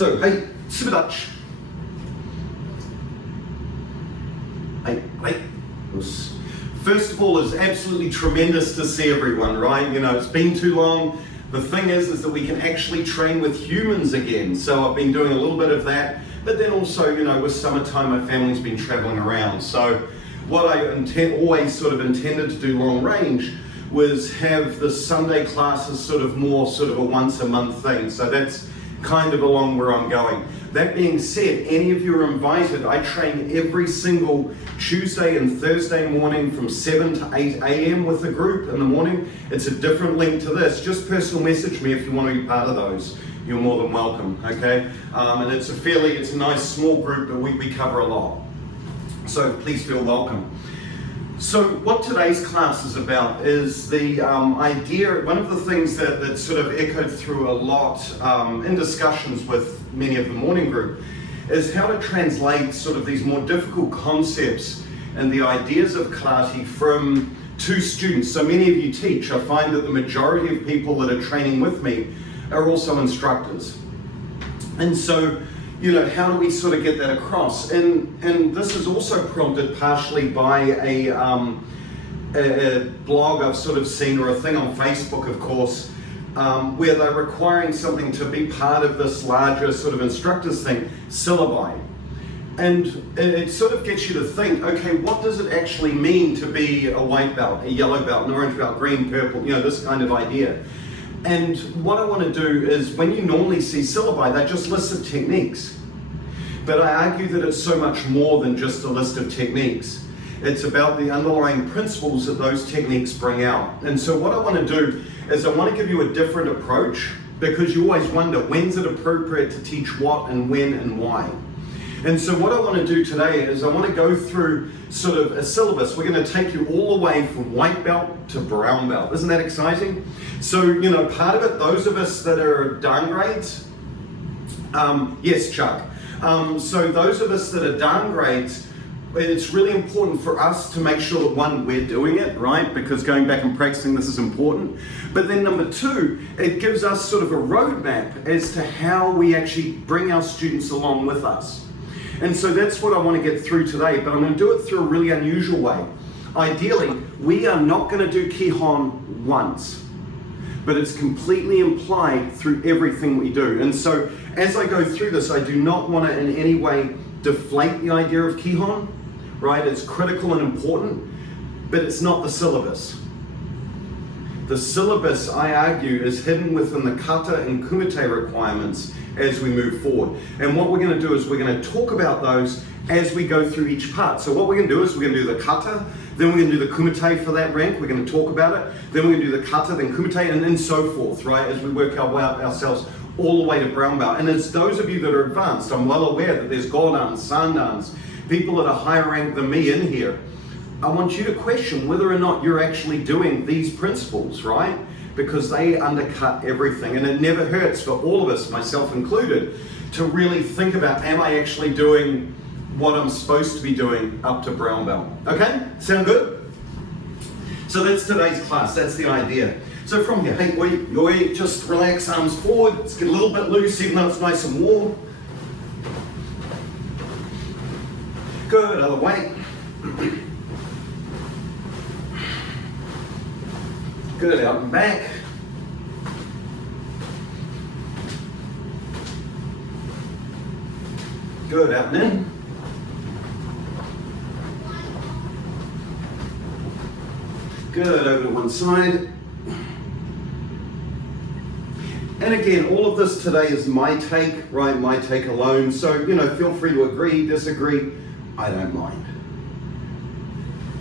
So, hey, Dutch. Hey, wait. First of all, it's absolutely tremendous to see everyone, right? You know, it's been too long. The thing is that we can actually train with humans again. So I've been doing a little bit of that, but then also, you know, with summertime, my family's been traveling around. So what I always sort of intended to do long range was have the Sunday classes sort of more sort of a once a month thing. So that's kind of along where I'm going. That being said, any of you are invited. I train every single Tuesday and Thursday morning from 7 to 8 a.m. with a group in the morning. It's a different link to this. Just personal message me if you want to be part of those. You're more than welcome, okay? And it's a nice small group, but we cover a lot. So please feel welcome. So what today's class is about is the idea, one of the things that sort of echoed through a lot in discussions with many of the morning group is how to translate sort of these more difficult concepts and the ideas of karate to students. So many of you teach. I find that the majority of people that are training with me are also instructors. And so, you know, how do we sort of get that across? And this is also prompted partially by a blog I've sort of seen, or a thing on Facebook, of course, where they're requiring something to be part of this larger sort of instructors thing, syllabi. And it sort of gets you to think, okay, what does it actually mean to be a white belt, a yellow belt, an orange belt, green, purple, you know, this kind of idea. And what I want to do is, when you normally see syllabi, they're just lists of techniques. But I argue that it's so much more than just a list of techniques. It's about the underlying principles that those techniques bring out. And so what I want to do is I want to give you a different approach, because you always wonder, when's it appropriate to teach what and when and why? And so what I want to do today is I want to go through sort of a syllabus. We're going to take you all the way from white belt to brown belt. Isn't that exciting? So, you know, part of it, those of us that are downgrades, yes, Chuck. So those of us that are downgrades, it's really important for us to make sure that, one, we're doing it, right? Because going back and practicing this is important. But then number two, it gives us sort of a roadmap as to how we actually bring our students along with us. And so that's what I want to get through today, but I'm going to do it through a really unusual way. Ideally, we are not going to do Kihon once, but it's completely implied through everything we do. And so as I go through this, I do not want to in any way deflate the idea of Kihon, right? It's critical and important, but it's not the syllabus. The syllabus, I argue, is hidden within the Kata and Kumite requirements as we move forward. And what we're going to do is we're going to talk about those as we go through each part. So what we're going to do is we're going to do the Kata, then we're going to do the Kumite for that rank, we're going to talk about it, then we're going to do the Kata, then Kumite, and so forth, right? As we work our way up ourselves all the way to brown belt. And it's those of you that are advanced, I'm well aware that there's Godan, Sandans, people at a higher rank than me in here. I want you to question whether or not you're actually doing these principles, right? Because they undercut everything, and it never hurts for all of us, myself included, to really think about, am I actually doing what I'm supposed to be doing up to brown belt? Okay, sound good? So that's today's class, that's the idea. So from here, hey, oi, just relax, arms forward, let's get a little bit loose even though it's nice and warm. Good, other way. Good, out and back. Good, out and in. Good, over to one side. And again, all of this today is my take, right? My take alone. So, you know, feel free to agree, disagree. I don't mind.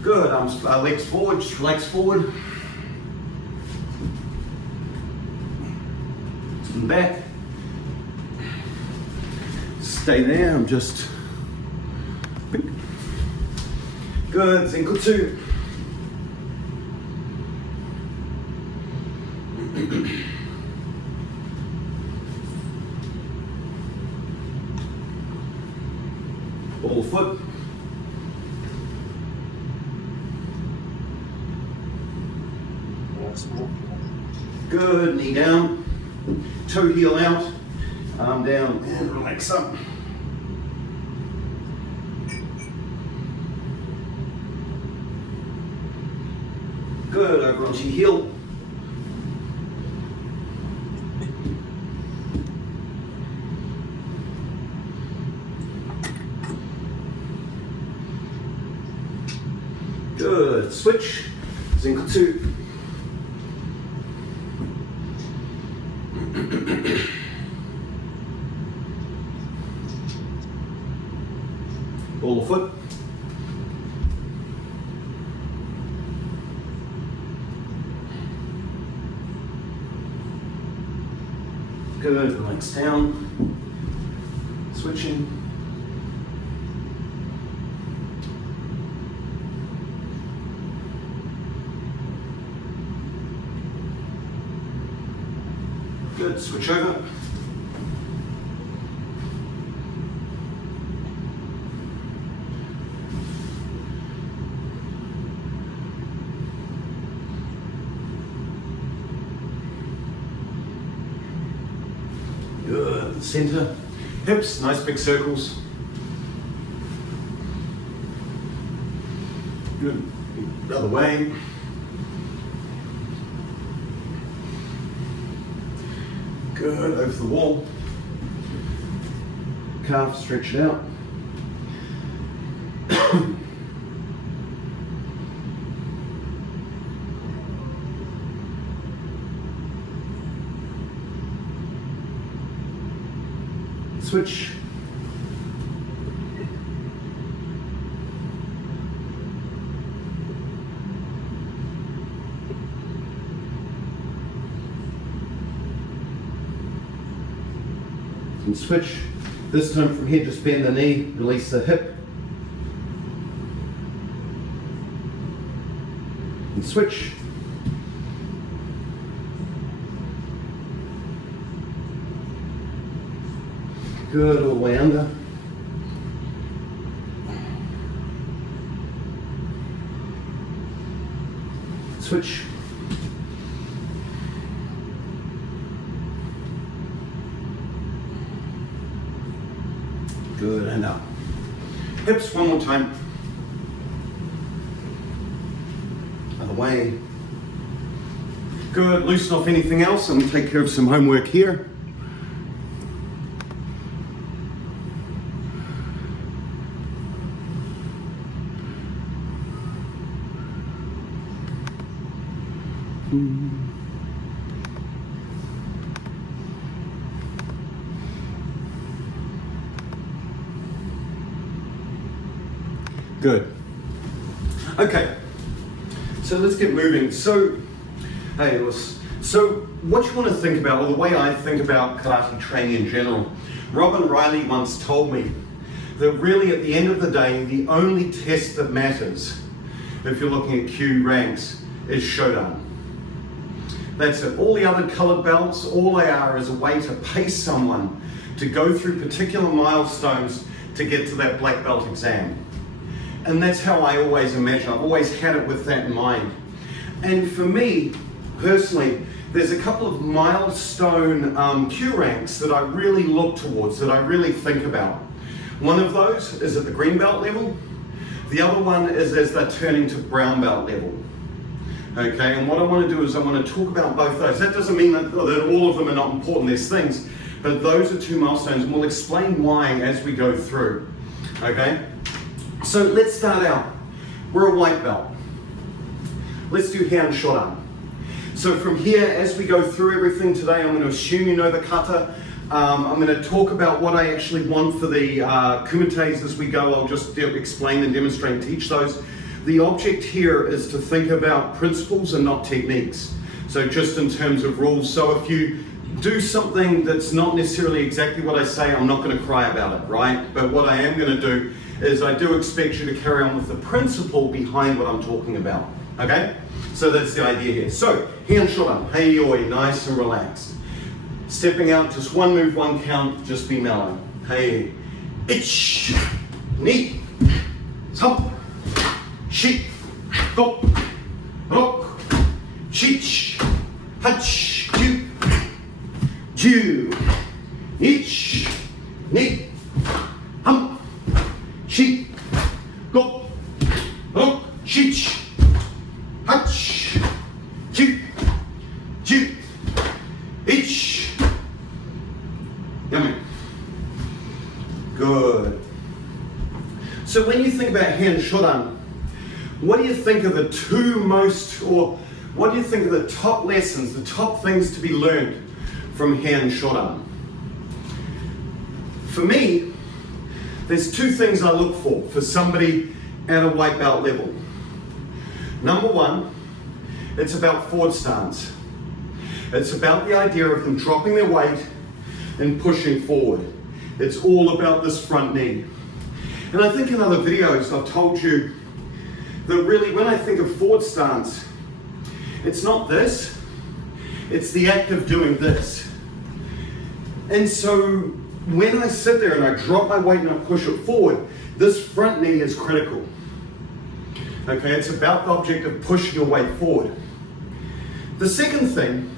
Good, arms, legs forward, just relax forward. And back. Stay there, I'm just. Good, Zenkutsu. Ball foot. Good, knee down, toe heel out, Arm down and relax up. Good, over onto your heel. Good, switch, Zenkutsu. Ball of foot. Good, relax down. Switching. Good, switch over. Good, center. Hips, nice big circles. Good, the other way. Good, over the wall. Calf stretched out. Switch. And switch. This time from here, just bend the knee, release the hip. And switch. Good, all the way under. Switch. Good, and up. Hips one more time. Other way. Good, loosen off anything else and take care of some homework here. Good. Okay, so let's get moving. So what you want to think about, or the way I think about karate training in general, Robin Riley once told me that really at the end of the day, the only test that matters, if you're looking at Q ranks, is Shodan. That's it. All the other colored belts, all they are is a way to pace someone to go through particular milestones to get to that black belt exam. And that's how I always imagine. I've always had it with that in mind. And for me, personally, there's a couple of milestone Q ranks that I really look towards, that I really think about. One of those is at the green belt level. The other one is as they're turning to brown belt level. Okay, and what I want to do is I want to talk about both those. That doesn't mean that all of them are not important, there's things, but those are two milestones, and we'll explain why as we go through. Okay, so let's start out. We're a white belt. Let's do Heian Shodan. So from here, as we go through everything today, I'm going to assume you know the Kata. I'm going to talk about what I actually want for the Kumites as we go. I'll just explain and demonstrate and teach those. The object here is to think about principles and not techniques. So just in terms of rules. So if you do something that's not necessarily exactly what I say, I'm not going to cry about it, right? But what I am going to do is I do expect you to carry on with the principle behind what I'm talking about, okay? So that's the idea here. So, Heian Shodan, hei yoi, nice and relaxed. Stepping out, just one move, one count, just be mellow. Hei, ich, ni, sam, shi, go, rok, chich, hach, ju, Ich, ni, hum, shi, go, rok, shich, hach, chu, chu, ich. Yummy. Good. So when you think about Heian Shodan, what do you think are the two most, or what do you think are the top lessons, the top things to be learned from Heian Shodan? For me, there's two things I look for somebody at a white belt level. Number one, it's about forward stance. It's about the idea of them dropping their weight and pushing forward. It's all about this front knee. And I think in other videos I've told you that really when I think of forward stance, it's not this, it's the act of doing this. And so when I sit there and I drop my weight and I push it forward, this front knee is critical. Okay, it's about the object of pushing your weight forward. The second thing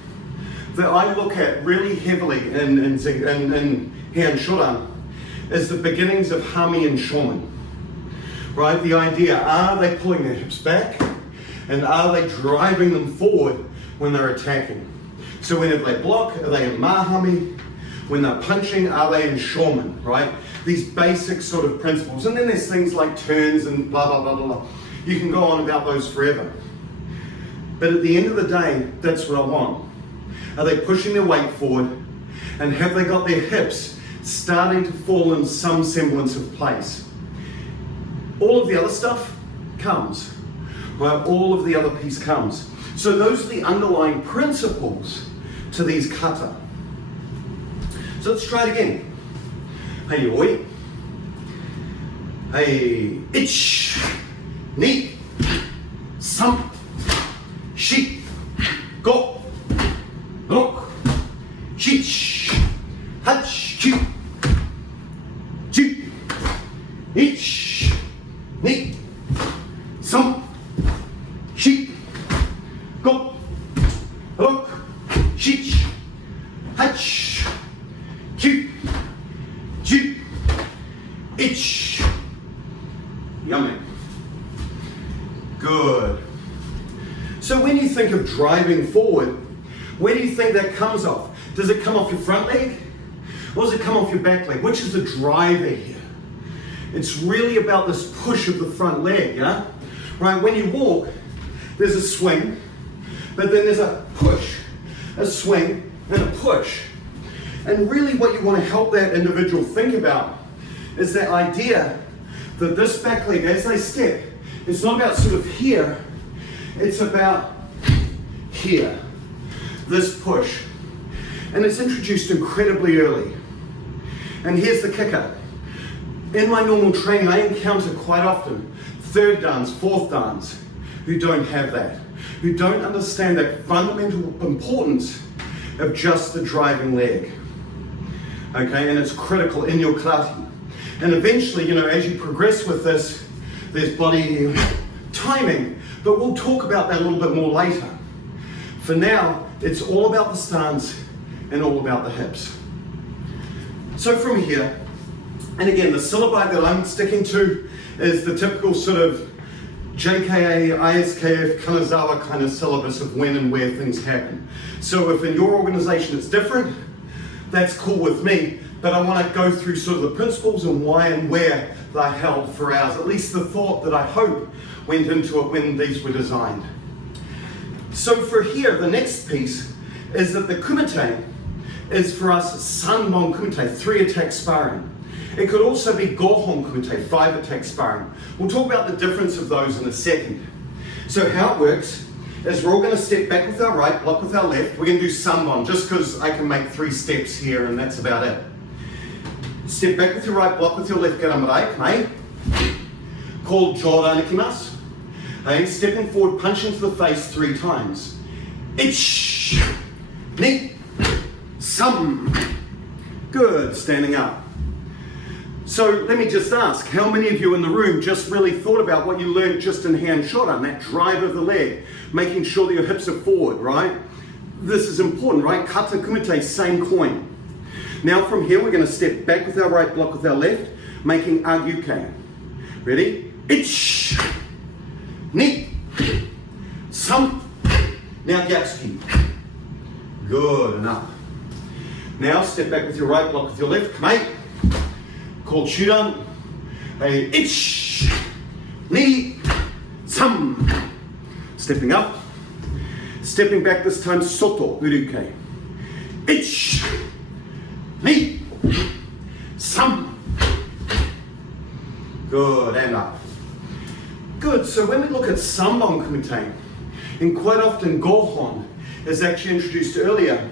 that I look at really heavily in Heian Shodan is the beginnings of Hami and Shomen. Right, the idea, are they pulling their hips back and are they driving them forward when they're attacking? So whenever they block, are they in Mahami? When they're punching, are they in Shomen, right? These basic sort of principles. And then there's things like turns and blah, blah, blah, blah. You can go on about those forever. But at the end of the day, that's what I want. Are they pushing their weight forward? And have they got their hips starting to fall in some semblance of place? All of the other stuff comes, right? All of the other piece comes. So those are the underlying principles to these kata. So let's try it again. Hey, oi. Hey, ich, ni, sam, shi, go, rok, shich, hach, chu, chu, ich, ni, sam, shi, go, rok, shich, hach, chu, chu, ich. Yummy. Good. So when you think of driving forward, where do you think that comes off? Does it come off your front leg? Or does it come off your back leg? Which is the driver here? It's really about this push of the front leg, yeah? Right, when you walk, there's a swing, but then there's a push, a swing, and a push. And really what you want to help that individual think about is that idea that this back leg, as they step, it's not about sort of here, it's about here, this push. And it's introduced incredibly early. And here's the kicker. In my normal training, I encounter quite often third dans, fourth dans, who don't have that, who don't understand that fundamental importance of just the driving leg. Okay, and it's critical in your karate. And eventually, you know, as you progress with this, there's body timing, but we'll talk about that a little bit more later. For now, it's all about the stance and all about the hips. So from here, and again, the syllabi that I'm sticking to is the typical sort of JKA, ISKF, Kanazawa kind of syllabus of when and where things happen. So if in your organization it's different, that's cool with me, but I want to go through sort of the principles and why and where they're held for ours, at least the thought that I hope went into it when these were designed. So for here, the next piece is that the kumite is for us Sanbon Kumite, 3-attack sparring. It could also be Gohon Kumite, 5-attack sparring. We'll talk about the difference of those in a second. So how it works is we're all going to step back with our right, block with our left. We're going to do Sanbon, just because I can make 3 steps here and that's about it. Step back with your right, block with your left, garamarae, right? Called Jodan ikimasu. Okay, stepping forward, punch into the face 3 times. Ich, ni, sam. Good, standing up. So let me just ask, how many of you in the room just really thought about what you learned just in Heian Shodan, that drive of the leg, making sure that your hips are forward, right? This is important, right? Kata kumite, same coin. Now from here, we're going to step back with our right block with our left, making agyuke. Ready? Ich, ni, sam. Now gyatsuki. Good, enough. Now step back with your right block with your left, kamae. Called Shodan. Ich, ni, sam. Stepping up. Stepping back this time, soto, uruke. Ich, ni, sam. Good, and up. Good, so when we look at Sanbon Kumite, and quite often Gohon is actually introduced earlier,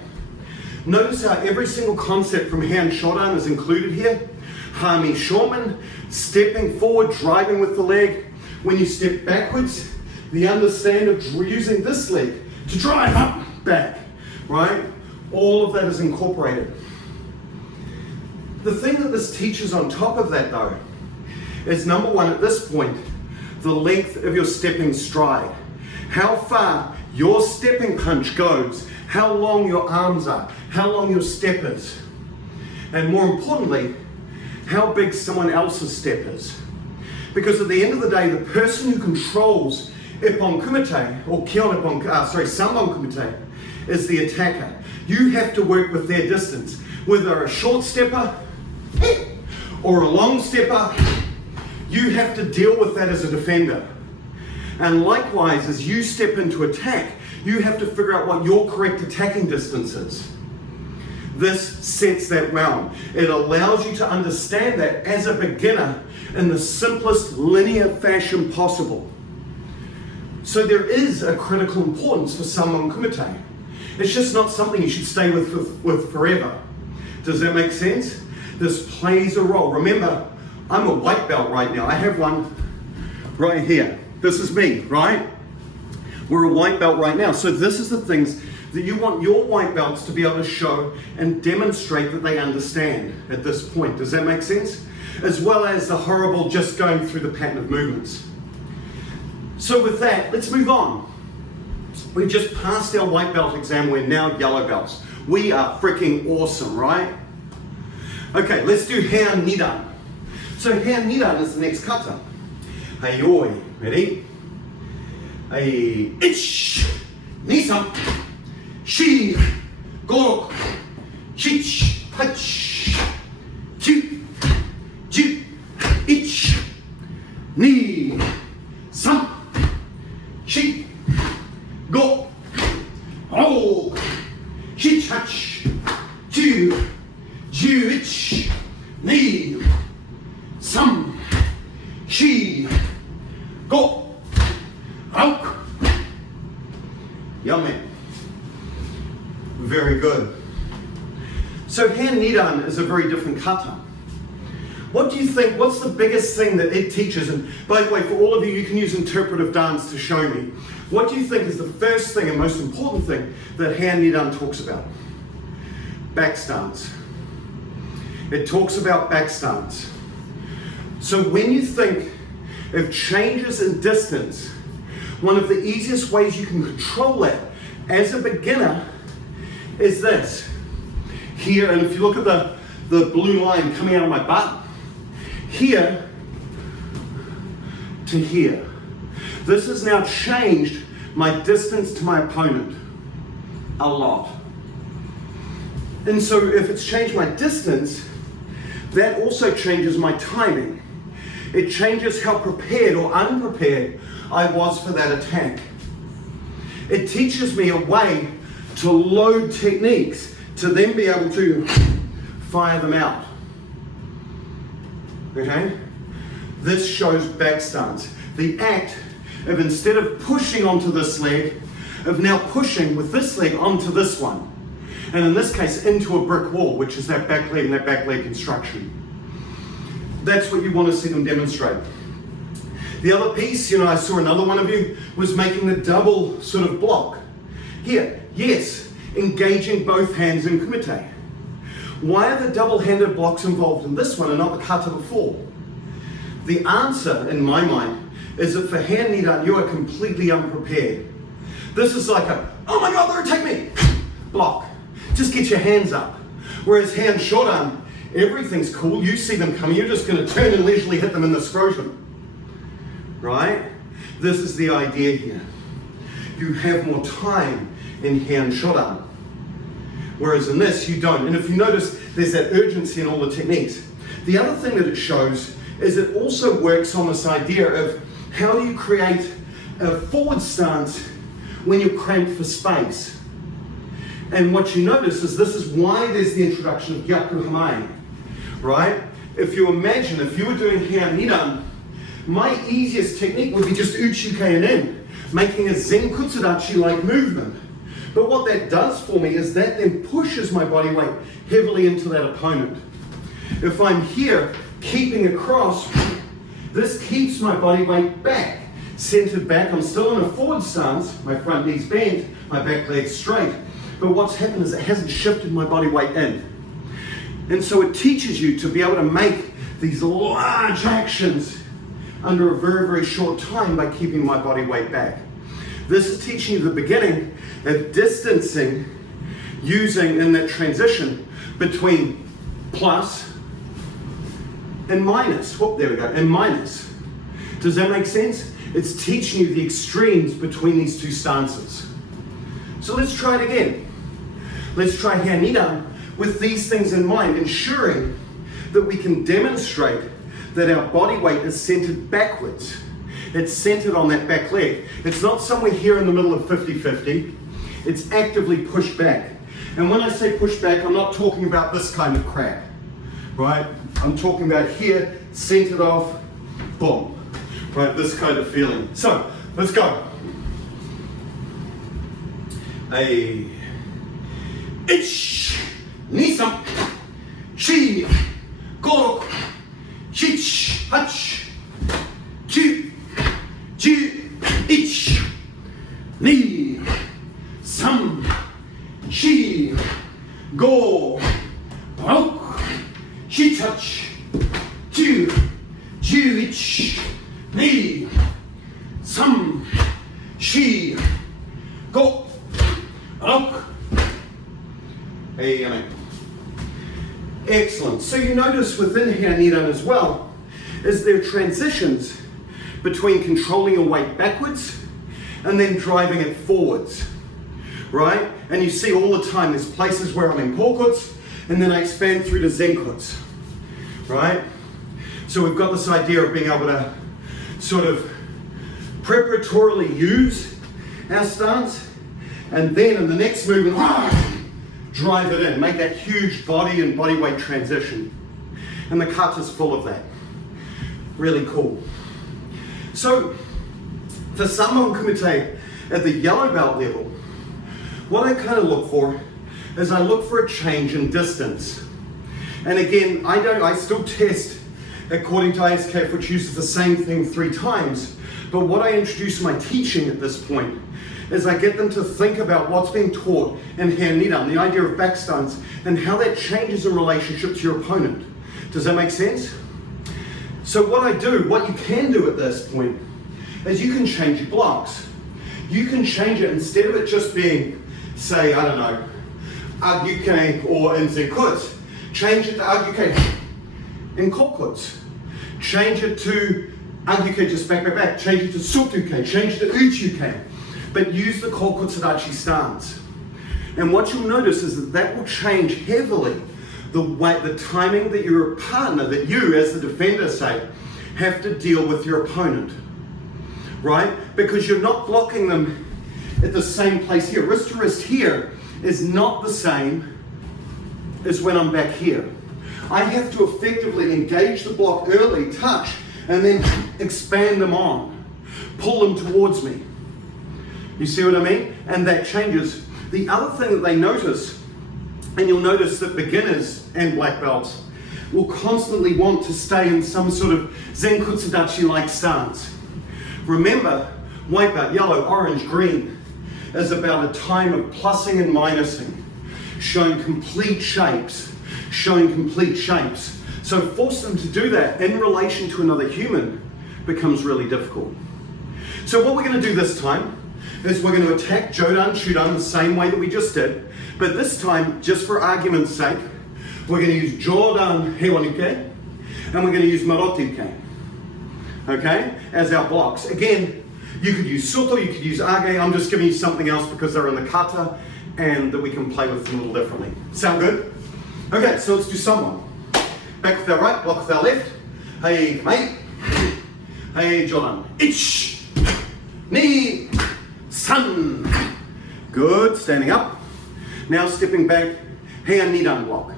notice how every single concept from Heian Shodan is included here. Hami Shoman, stepping forward, driving with the leg. When you step backwards, the understand of using this leg to drive up, back, right? All of that is incorporated. The thing that this teaches on top of that though, is number one at this point, the length of your stepping stride. How far your stepping punch goes, how long your arms are, how long your step is. And more importantly, how big someone else's step is. Because at the end of the day, the person who controls Ippon Kumite, or Sanbon Kumite, is the attacker. You have to work with their distance. Whether a short stepper or a long stepper, you have to deal with that as a defender. And likewise, as you step into attack, you have to figure out what your correct attacking distance is. This sets that realm. It allows you to understand that as a beginner in the simplest linear fashion possible. So there is a critical importance for Sanbon Kumite. It's just not something you should stay with forever. Does that make sense? This plays a role. Remember, I'm a white belt right now. I have one right here. This is me, right? We're a white belt right now. So this is the things that you want your white belts to be able to show and demonstrate that they understand at this point. Does that make sense? As well as the horrible just going through the pattern of movements. So with that, let's move on. We just passed our white belt exam. We're now yellow belts. We are freaking awesome, right? Okay, let's do Heian Nidan. So Heian Nidan is the next kata. Hayoi, ready? Ich, nisam, shi, go, shich, hach, chu, ju, ich, ni, sam, shi, go, oh, shich, hach, chu, ju, ich, ni, sam, shi, go, out. Yummy. Very good. So Heian Nidan is a very different kata. What do you think, what's the biggest thing that it teaches? And by the way, for all of you, you can use interpretive dance to show me. What do you think is the first thing and most important thing that Heian Nidan talks about? Back stance. It talks about back stance. So when you think of changes in distance, one of the easiest ways you can control that as a beginner is this. Here, and if you look at the blue line coming out of my butt, here to here. This has now changed my distance to my opponent a lot. And so if it's changed my distance, that also changes my timing. It changes how prepared or unprepared I was for that attack. It teaches me a way to load techniques to then be able to fire them out. Okay? This shows back stance. The act of instead of pushing onto this leg, of now pushing with this leg onto this one. And in this case, into a brick wall, which is that back leg and that back leg construction. That's what you want to see them demonstrate. The other piece, I saw another one of you, was making the double sort of block. Here, yes, engaging both hands in kumite. Why are the double-handed blocks involved in this one and not the kata before? The answer, in my mind, is that for Heian Nidan, you are completely unprepared. This is like a, oh my God, they're attacking me! Block. Just get your hands up. Whereas Heian Shodan, everything's cool. You see them coming, you're just going to turn and leisurely hit them in the scrotum. Right? This is the idea here. You have more time in Heian Shodan. Whereas in this, you don't. And if you notice, there's that urgency in all the techniques. The other thing that it shows is it also works on this idea of how do you create a forward stance when you're cramped for space. And what you notice is this is why there's the introduction of Gyaku Hamae, right? If you imagine, if you were doing Heian Nidan, my easiest technique would be just Uchuke and in, making a Zenkutsudachi-like movement. But what that does for me is that then pushes my body weight heavily into that opponent. If I'm here, keeping across, this keeps my body weight back, centered back. I'm still in a forward stance, my front knee's bent, my back leg's straight. But what's happened is it hasn't shifted my body weight in. And so it teaches you to be able to make these large actions under a very, very short time by keeping my body weight back. This is teaching you the beginning of distancing using in that transition between plus and minus. Whoop, there we go, and minus. Does that make sense? It's teaching you the extremes between these two stances. So let's try it again. Let's try Heian Nidan with these things in mind, ensuring that we can demonstrate that our body weight is centered backwards. It's centered on that back leg. It's not somewhere here in the middle of 50-50. It's actively pushed back. And when I say push back, I'm not talking about this kind of crack, right? I'm talking about here, centered off, boom, right? This kind of feeling. So, let's go. Ich, nisam, shi, go, shich, hach, chu, ju, ich, ni, sam, shi, go, rok, shi, hach, chu, ju, ich, ni, sam, shi, go, rok. Excellent. So you notice within Heian Nidan as well, is there transitions between controlling your weight backwards and then driving it forwards, right? And you see all the time, there's places where I'm in kokuts and then I expand through to zenkuts, right? So we've got this idea of being able to sort of preparatorily use our stance and then in the next movement, drive it in, make that huge body and body weight transition. And the kata's full of that. Really cool. So, for Sanbon Kumite at the yellow belt level, what I kind of look for is I look for a change in distance. And again, I still test according to ISKF, which uses the same thing 3 times. But what I introduce in my teaching at this point is I get them to think about what's being taught in Heian Nidan, the idea of back stance, and how that changes in relationship to your opponent. Does that make sense? So what you can do at this point, is you can change your blocks. You can change it, instead of it just being, say, I don't know, Agyuke or in Zenkuts, change it to Agyuke in Kokuts. Change it to Agyuke just back, change it to Sotuke, change it to Uchuke. But use the Kokutsudachi stance. And what you'll notice is that that will change heavily the timing that your partner, that you as the defender say, have to deal with your opponent, right? Because you're not blocking them at the same place here. Wrist to wrist here is not the same as when I'm back here. I have to effectively engage the block early, touch, and then expand them on, pull them towards me. You see what I mean? And that changes. The other thing that they notice, and you'll notice that beginners and black belts will constantly want to stay in some sort of Zenkutsudachi-like stance. Remember, white belt, yellow, orange, green is about a time of plussing and minusing, showing complete shapes. So force them to do that in relation to another human becomes really difficult. So what we're going to do this time is we're going to attack Jodan, Shudan the same way that we just did, but this time, just for argument's sake, We're going to use Jodan Heian Uke, and we're going to use Marote Uke, okay, as our blocks. Again, you could use Soto, you could use Age. I'm just giving you something else because they're in the kata and that we can play with them a little differently. Sound good? Okay, so let's do Sanbon. Back with our right, block with our left. Hey, Kumite. Hey, Jodan. Ich, ni, san. Good, standing up. Now stepping back. Heian Nidan block.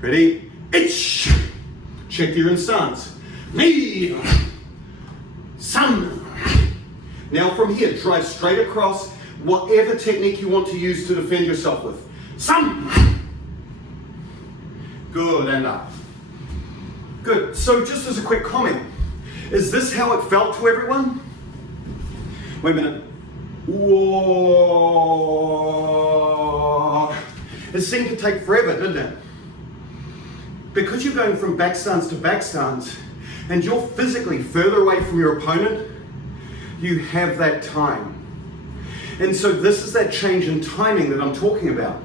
Ready? Ich. Check you're in stance. Ni, san. Now from here, drive straight across whatever technique you want to use to defend yourself with. San. Good, and up. Good, so just as a quick comment, is this how it felt to everyone? Wait a minute. Whoa. It seemed to take forever, didn't it? Because you're going from back stance to back stance, and you're physically further away from your opponent, you have that time. And so this is that change in timing that I'm talking about.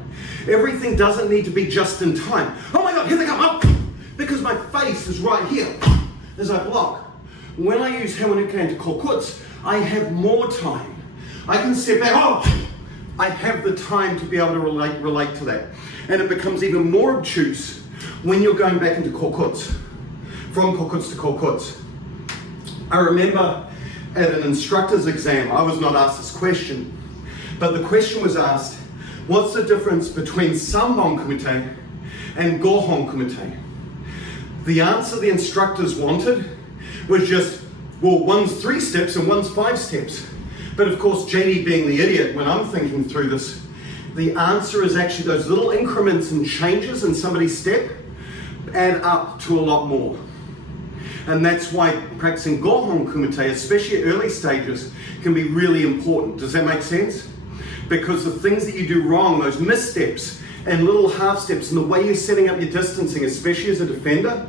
Everything doesn't need to be just in time. Oh my God, here they come up! Because my face is right here as I block. When I use Heian Uke into kokuts, I have more time. I can step back, oh! I have the time to be able to relate to that. And it becomes even more obtuse when you're going back into kokuts, from kokuts to kokuts. I remember at an instructor's exam, I was not asked this question, but the question was asked, what's the difference between Sanbon Kumite and Gohon Kumite? The answer the instructors wanted was just, well, one's 3 steps and one's 5 steps. But of course, JD being the idiot, when I'm thinking through this, the answer is actually those little increments and changes in somebody's step add up to a lot more. And that's why practicing Gohon Kumite, especially at early stages, can be really important. Does that make sense? Because the things that you do wrong, those missteps and little half steps and the way you're setting up your distancing, especially as a defender,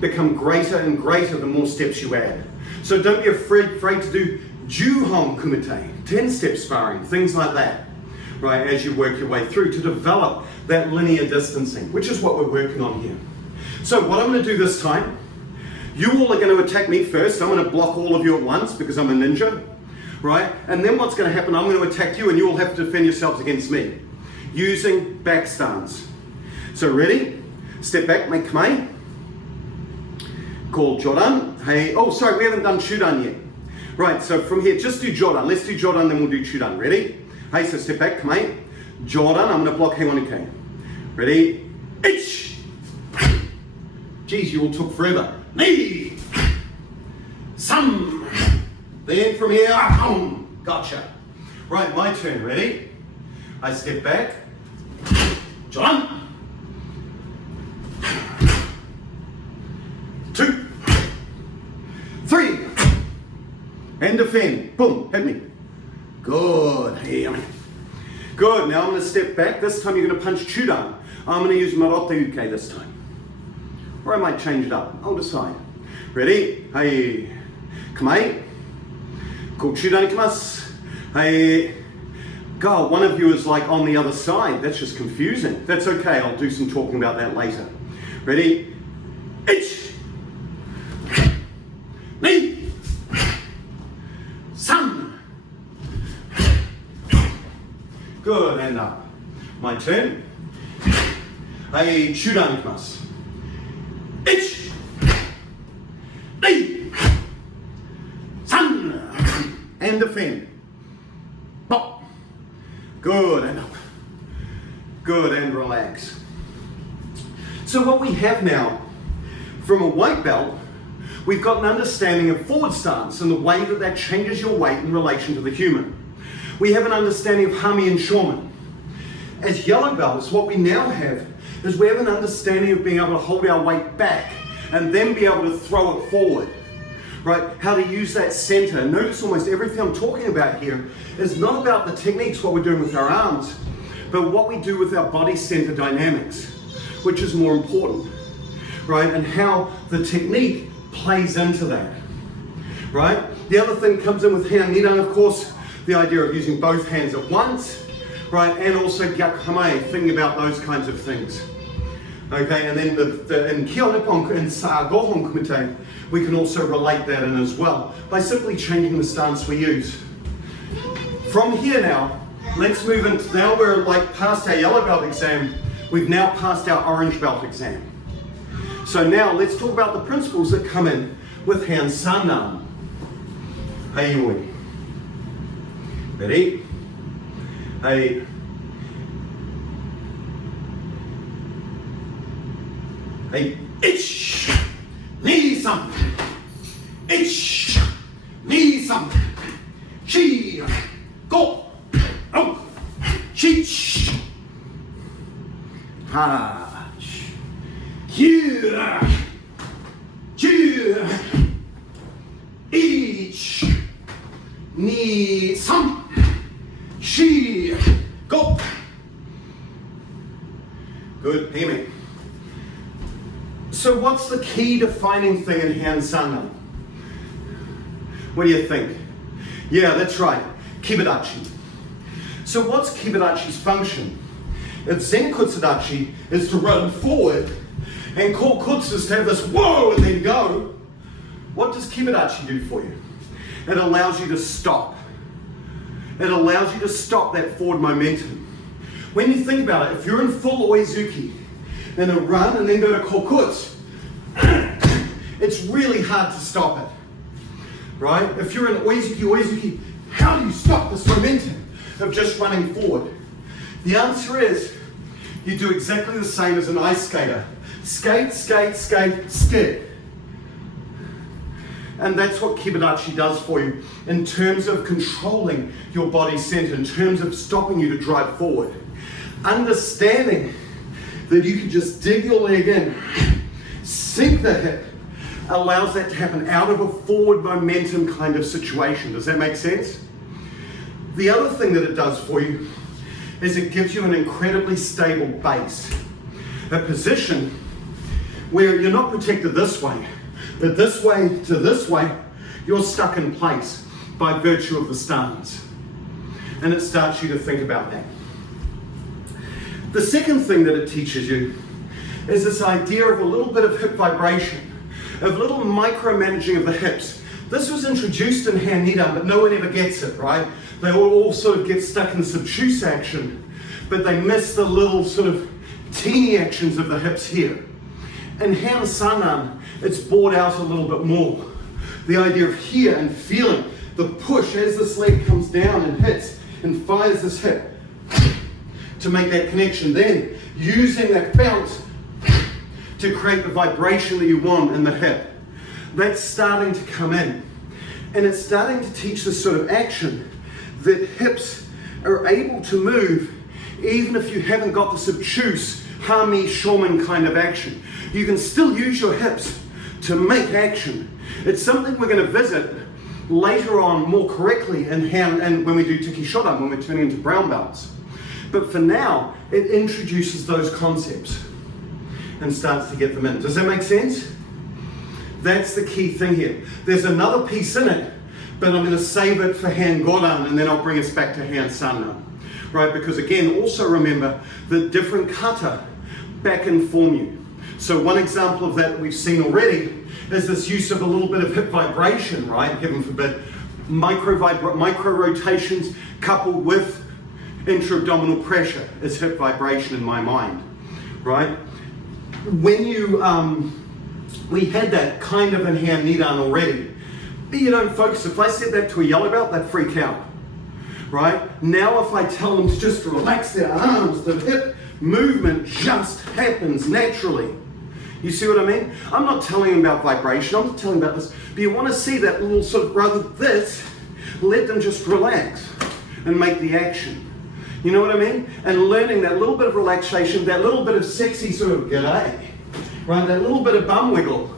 become greater and greater the more steps you add. So don't be afraid to do Gohon Kumite, 10-step sparring, things like that, right, as you work your way through to develop that linear distancing, which is what we're working on here. So what I'm going to do this time, you all are going to attack me first. I'm going to block all of you at once because I'm a ninja, right? And then what's going to happen, I'm going to attack you and you all have to defend yourselves against me using back stance. So ready? Step back, make Kumite. Call Jodan. Hey, oh, sorry, we haven't done Shodan yet. Right, so from here, just do Jodan. Let's do Jodan, then we'll do Shodan. Ready? Hey, so step back, Kumite. Jodan, I'm going to block Heian Uke. Ready? Ich! Geez, you all took forever. Ni! Sam! Then from here, gotcha. Right, my turn. Ready? I step back. Jodan. 2, 3, and defend. Boom, hit me. Good. Hey, good. Now I'm going to step back. This time you're going to punch Shodan. I'm going to use Marote Uke this time. Or I might change it up. I'll decide. Ready? Hey. Kumite. Call Shodan ikimasu. Hey. God, one of you is like on the other side. That's just confusing. That's okay. I'll do some talking about that later. Ready? Ich. Ni. San. Good, and up. My turn. Hey, Shodan ikimasu. Ich. Ni. San. And defend. Pop. Good, and up. Good, and relax. So what we have now, from a white belt, we've got an understanding of forward stance and the way that that changes your weight in relation to the human. We have an understanding of Hami and Shoman. As yellow belts, what we now have is we have an understanding of being able to hold our weight back and then be able to throw it forward, right? How to use that center. Notice almost everything I'm talking about here is not about the techniques, what we're doing with our arms, but what we do with our body center dynamics, which is more important, right? And how the technique plays into that, right? The other thing comes in with Heian Nidan, of course, the idea of using both hands at once, right? And also Gyakuhame, thinking about those kinds of things. Okay, and then in Kihon Ippon and Gohon Kumite, we can also relate that in as well by simply changing the stance we use. From here now, let's move into, now we're like past our yellow belt exam, we've now passed our orange belt exam. So now let's talk about the principles that come in with Heian Sandan. Hey, ready? Hey. Hey, ich, ni sam, ich, ni sam, chi, go, oh, chi, ha, here, two, each, ni sam, she, go. Good, hear me. So what's the key defining thing in Heian Sandan? What do you think? Yeah, that's right, Kibadachi. So what's Kibadachi's function? If Zenkutsudachi is to run forward and Kokutsu is to have this whoa and then go, what does Kibadachi do for you? It allows you to stop. It allows you to stop that forward momentum. When you think about it, if you're in full oizuki, then a run and then go to kokutsu, it's really hard to stop it, right? If you're in oizuki, how do you stop this momentum of just running forward? The answer is, you do exactly the same as an ice skater. Skate, skate, skate, skid. And that's what Kibadachi does for you in terms of controlling your body center, in terms of stopping you to drive forward. Understanding that you can just dig your leg in, sink the hip, allows that to happen out of a forward momentum kind of situation. Does that make sense? The other thing that it does for you is it gives you an incredibly stable base. A position where you're not protected this way, but this way to this way, you're stuck in place by virtue of the stance. And it starts you to think about that. The second thing that it teaches you is this idea of a little bit of hip vibration, of little micromanaging of the hips. This was introduced in Heian Nidan, but no one ever gets it, right? They all sort of get stuck in subtuse action, but they miss the little sort of teeny actions of the hips here. In Heian Sandan, it's brought out a little bit more. The idea of here and feeling the push as this leg comes down and hits and fires this hip to make that connection. Then using that bounce to create the vibration that you want in the hip. That's starting to come in. And it's starting to teach this sort of action that hips are able to move even if you haven't got the subtuse, hami, shomen kind of action. You can still use your hips to make action. It's something we're going to visit later on more correctly in Heian, and when we do Tekki Shodan, when we're turning into brown belts. But for now, it introduces those concepts and starts to get them in. Does that make sense? That's the key thing here. There's another piece in it, but I'm going to save it for Heian Godan, and then I'll bring us back to Heian Sandan. Right, because again, also remember that different kata back inform you. So one example of that we've seen already is this use of a little bit of hip vibration, right? Heaven forbid, micro rotations coupled with intra-abdominal pressure is hip vibration in my mind, right? When you, we had that kind of in Heian Nidan already, but you don't focus. If I said that to a yellow belt, they'd freak out, right? Now if I tell them to just relax their arms, the hip movement just happens naturally. You see what I mean? I'm not telling them about vibration, I'm not telling them about this, but you want to see that little sort of, rather this, let them just relax and make the action. You know what I mean? And learning that little bit of relaxation, that little bit of sexy sort of g'day, right? That little bit of bum wiggle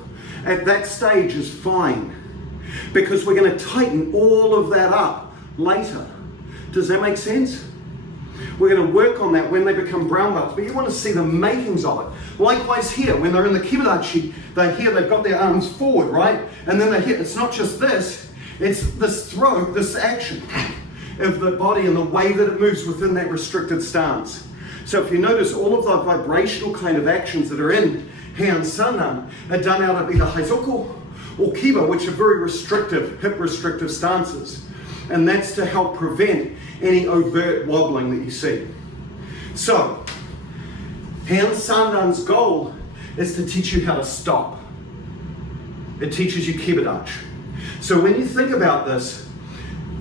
at that stage is fine, because we're going to tighten all of that up later. Does that make sense? We're going to work on that when they become brown belts, but you want to see the makings of it. Likewise here, when they're in the Kibadachi, they've got their arms forward, right? And then they hit. It's not just this, it's this throw, this action of the body and the way that it moves within that restricted stance. So if you notice, all of the vibrational kind of actions that are in Heian Sandan are done out of either Haizoko or Kiba, which are very restrictive, hip restrictive stances. And that's to help prevent any overt wobbling that you see. So, Heian Sandan's goal is to teach you how to stop. It teaches you Kiba. So when you think about this,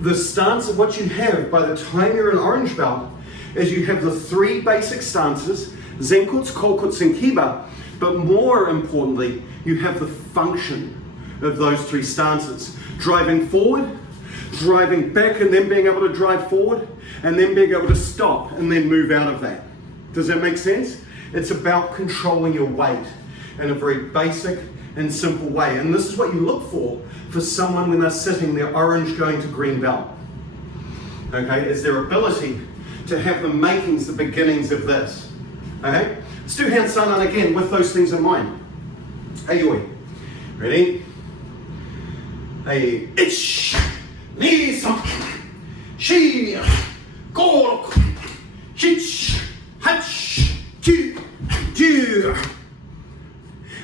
the stance of what you have by the time you're an orange belt is you have the 3 basic stances, Zenkuts, Kokuts, and Kiba, but more importantly, you have the function of those 3 stances. Driving forward, driving back, and then being able to drive forward, and then being able to stop and then move out of that. Does that make sense? It's about controlling your weight in a very basic and simple way. And this is what you look for someone when they're sitting there orange going to green belt. Okay, is their ability to have the makings, the beginnings of this. Okay, let's do Heian Sandan again with those things in mind. Ayoi. Ready? Hey, ich, ni, sam, shi, go, chich, hach, tu, tu.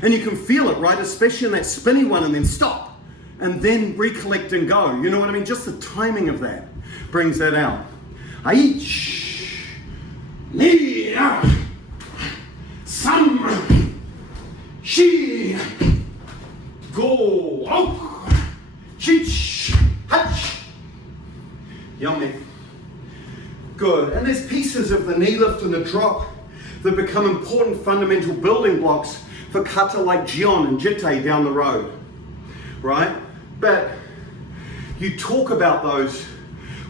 And you can feel it, right? Especially in that spinny one, and then stop. And then recollect and go. You know what I mean? Just the timing of that brings that out. Aich, ni, sam, shi, go, ok, chich, hach. Yummy. Good. And there's pieces of the knee lift and the drop that become important fundamental building blocks for kata like Gion and Jite down the road, right? But you talk about those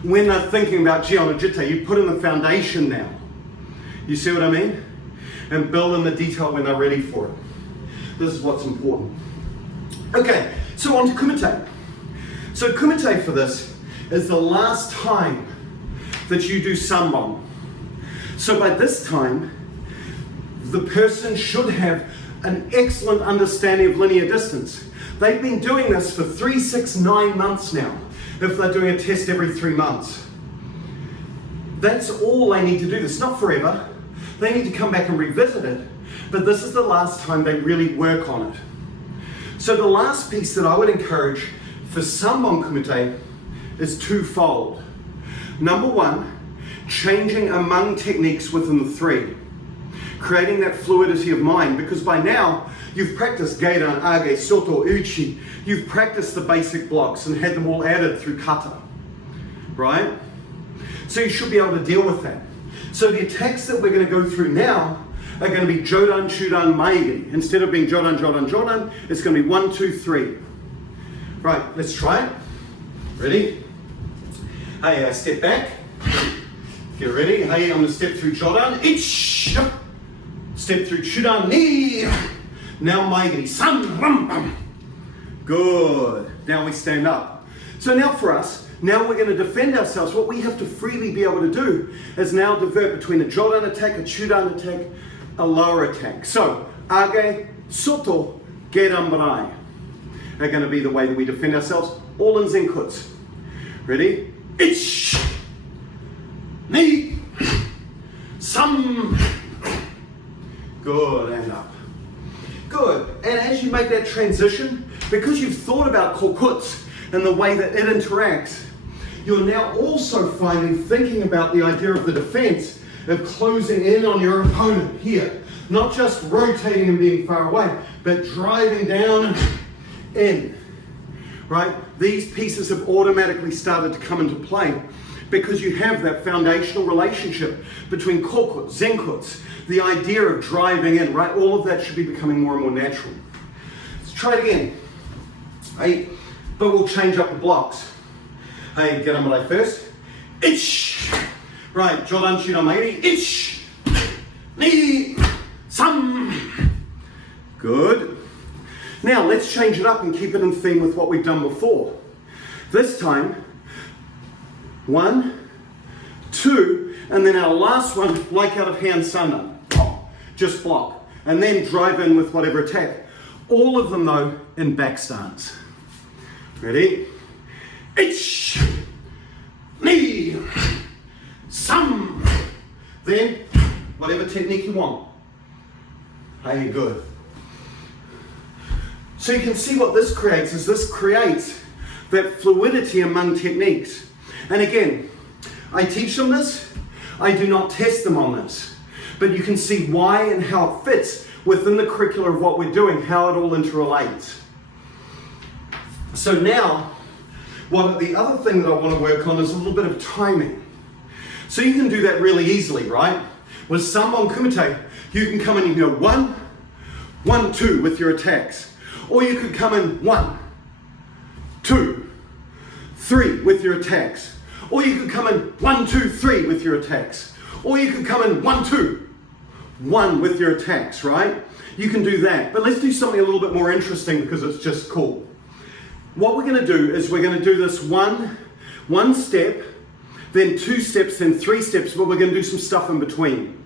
when they're thinking about Gion and Jite. You put in the foundation now. You see what I mean? And build in the detail when they're ready for it. This is what's important. Okay, so on to Kumite. So Kumite for this is the last time that you do Sanbon. So by this time, the person should have an excellent understanding of linear distance. They've been doing this for 3, 6, 9 months now, if they're doing a test every 3 months. That's all they need to do. It's not forever. They need to come back and revisit it, but this is the last time they really work on it. So the last piece that I would encourage for Sanbon Kumite is twofold. Number 1, changing among techniques within the 3. Creating that fluidity of mind, because by now you've practiced Godan, Age, Soto, Uchi. You've practiced the basic blocks and had them all added through Kata, right? So you should be able to deal with that. So the attacks that we're going to go through now are going to be Jodan, Shudan, Maigiri. Instead of being Jodan, Jodan, Jodan, it's going to be 1, 2, 3. Right, let's try it. Ready? Hey, step back. Get ready. Hey, I'm going to step through Jodan. Ich. Step through Shudan, ni. Now Maigiri, san, ram, bam. Good. Now we stand up. So now for us, now we're going to defend ourselves. What we have to freely be able to do is now divert between a Jodan attack, a Shudan attack, a lower attack. So, Age, Soto, Gedan, Barai are going to be the way that we defend ourselves, all in Zenkuts. Ready? Ich, ni, sam. Good, and up. Good, and as you make that transition, because you've thought about Kokuts and the way that it interacts, you're now also finally thinking about the idea of the defense of closing in on your opponent here. Not just rotating and being far away, but driving down and in, right? These pieces have automatically started to come into play because you have that foundational relationship between Kokuts, Zenkuts, the idea of driving in, right? All of that should be becoming more and more natural. Let's try it again. Hey, but we'll change up the blocks. Hey, get on my first. Ich. Right, Jodan, Shudan, Maigiri. Ich. Ni. Sam. Good. Now let's change it up and keep it in theme with what we've done before. This time, 1, 2, and then our last one, like out of Heian Sandan. Just block. And then drive in with whatever attack. All of them though in back stance. Ready? Ich, ni, sam. Then whatever technique you want. Hey, good. So you can see what this creates is this creates that fluidity among techniques. And again, I teach them this, I do not test them on this, but you can see why and how it fits within the curriculum of what we're doing, how it all interrelates. So now, the other thing that I want to work on is a little bit of timing. So you can do that really easily, right? With Sanbon Kumite, you can come in and go 1, 1, 2 with your attacks. Or you could come in 1, 2, 3 with your attacks. Or you could come in 1, 2, 3 with your attacks. Or you could come in 1, 2, 1 with your attacks, right? You can do that. But let's do something a little bit more interesting because it's just cool. What we're going to do is we're going to do this one step, then 2 steps, then 3 steps, but we're going to do some stuff in between.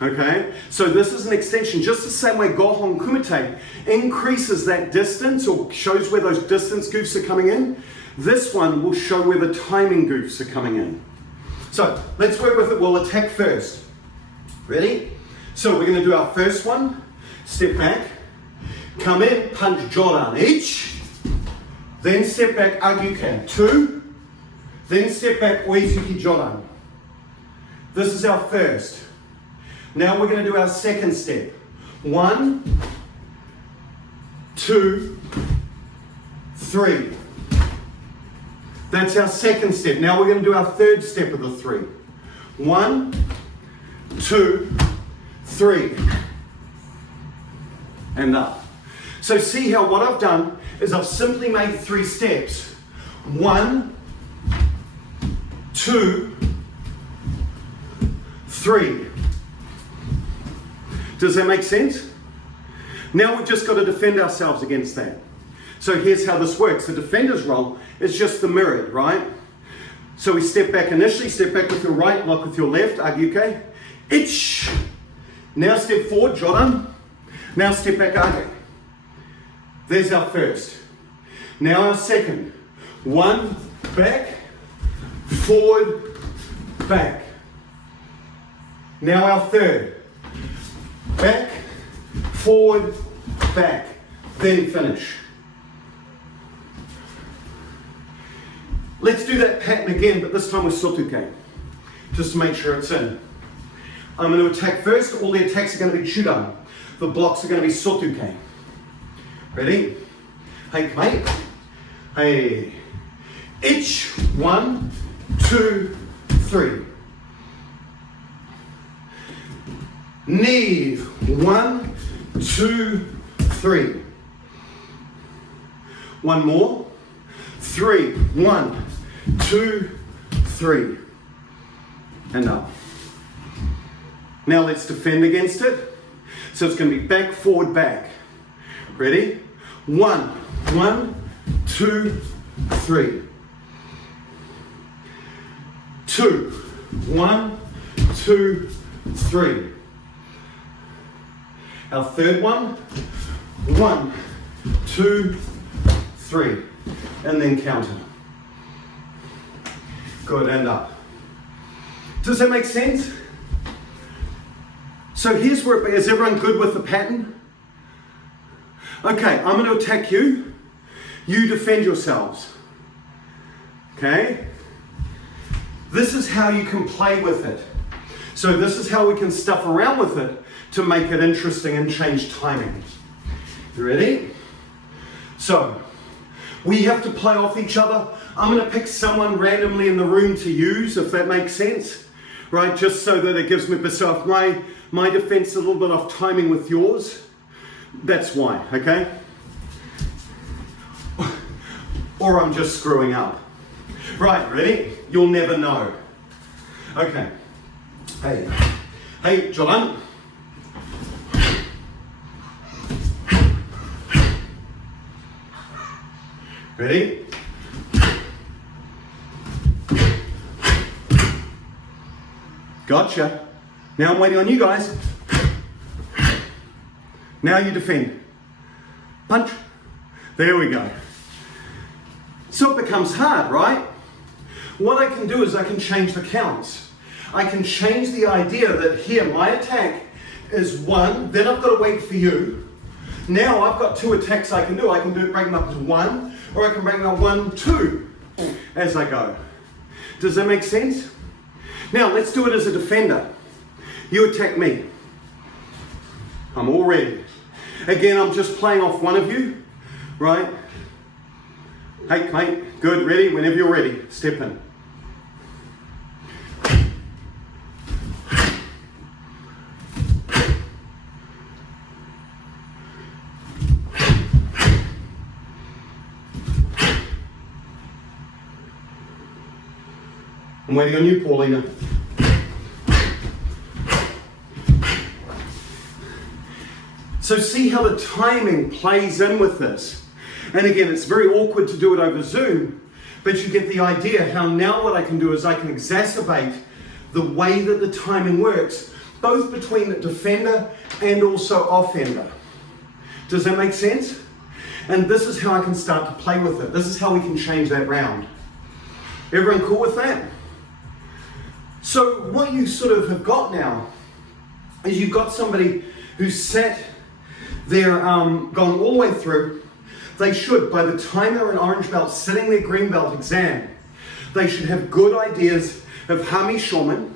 Okay, so this is an extension, just the same way Gohon Kumite increases that distance or shows where those distance goofs are coming in. This one will show where the timing goofs are coming in. So let's work with it. We'll attack first. Ready? So we're going to do our first one. Step back, come in, punch Jodan each, then step back Agyuken 2, then step back Oizuki Jodan. This is our first. Now we're going to do our second step. 1, 2, 3. That's our second step. Now we're going to do our third step of the 3. 1, 2, 3. And up. So see how what I've done is I've simply made 3 steps. 1, 2, 3. Does that make sense? Now we've just got to defend ourselves against that. So here's how this works. The defender's role is just the mirrored, right? So we step back initially, step back with your right, block with your left, Agyuke. Ich. Now step forward, Jodan. Now step back, Age. There's our first. Now our second. 1, back, forward, back. Now our third. Back, forward, back, then finish. Let's do that pattern again, but this time with Sotuke, just to make sure it's in. I'm going to attack first. All the attacks are going to be Chudan. The blocks are going to be Sotuke. Ready? Hey, mate. Hey. Ich. 1, 2, 3. Knee, 1, 2, 3. One more. 3, 1, 2, 3. And up. Now let's defend against it. So it's going to be back, forward, back. Ready? 1, 1, 2, 3. 2, 1, 2, 3. Our third one, 1, 2, 3, and then counter. Good, and up. Does that make sense? So here's where is everyone good with the pattern? Okay, I'm going to attack you. You defend yourselves. Okay? This is how you can play with it. So this is how we can stuff around with it to make it interesting and change timing. You ready? So, we have to play off each other. I'm going to pick someone randomly in the room to use, if that makes sense. Right, just so that it gives me, so if my defense is a little bit off timing with yours, that's why, okay? Or I'm just screwing up. Right, ready? You'll never know. Okay. Hey, Jodan. Ready? Gotcha. Now I'm waiting on you guys. Now you defend. Punch. There we go. So it becomes hard, right? What I can do is I can change the counts. I can change the idea that here, my attack is 1, then I've got to wait for you. Now I've got 2 attacks I can do. I can break them up into 1, or I can break them up 1, 2 as I go. Does that make sense? Now let's do it as a defender. You attack me. I'm all ready. Again, I'm just playing off one of you, right? Hey, mate, good, ready? Whenever you're ready, step in. I'm waiting on you, Paulina. So see how the timing plays in with this. And again, it's very awkward to do it over Zoom, but you get the idea how now what I can do is I can exacerbate the way that the timing works, both between the defender and also offender. Does that make sense? And this is how I can start to play with it. This is how we can change that round. Everyone cool with that? So what you sort of have got now is you've got somebody who's sat there, gone all the way through. They should, by the time they're an orange belt sitting their green belt exam, they should have good ideas of Hami Shomen.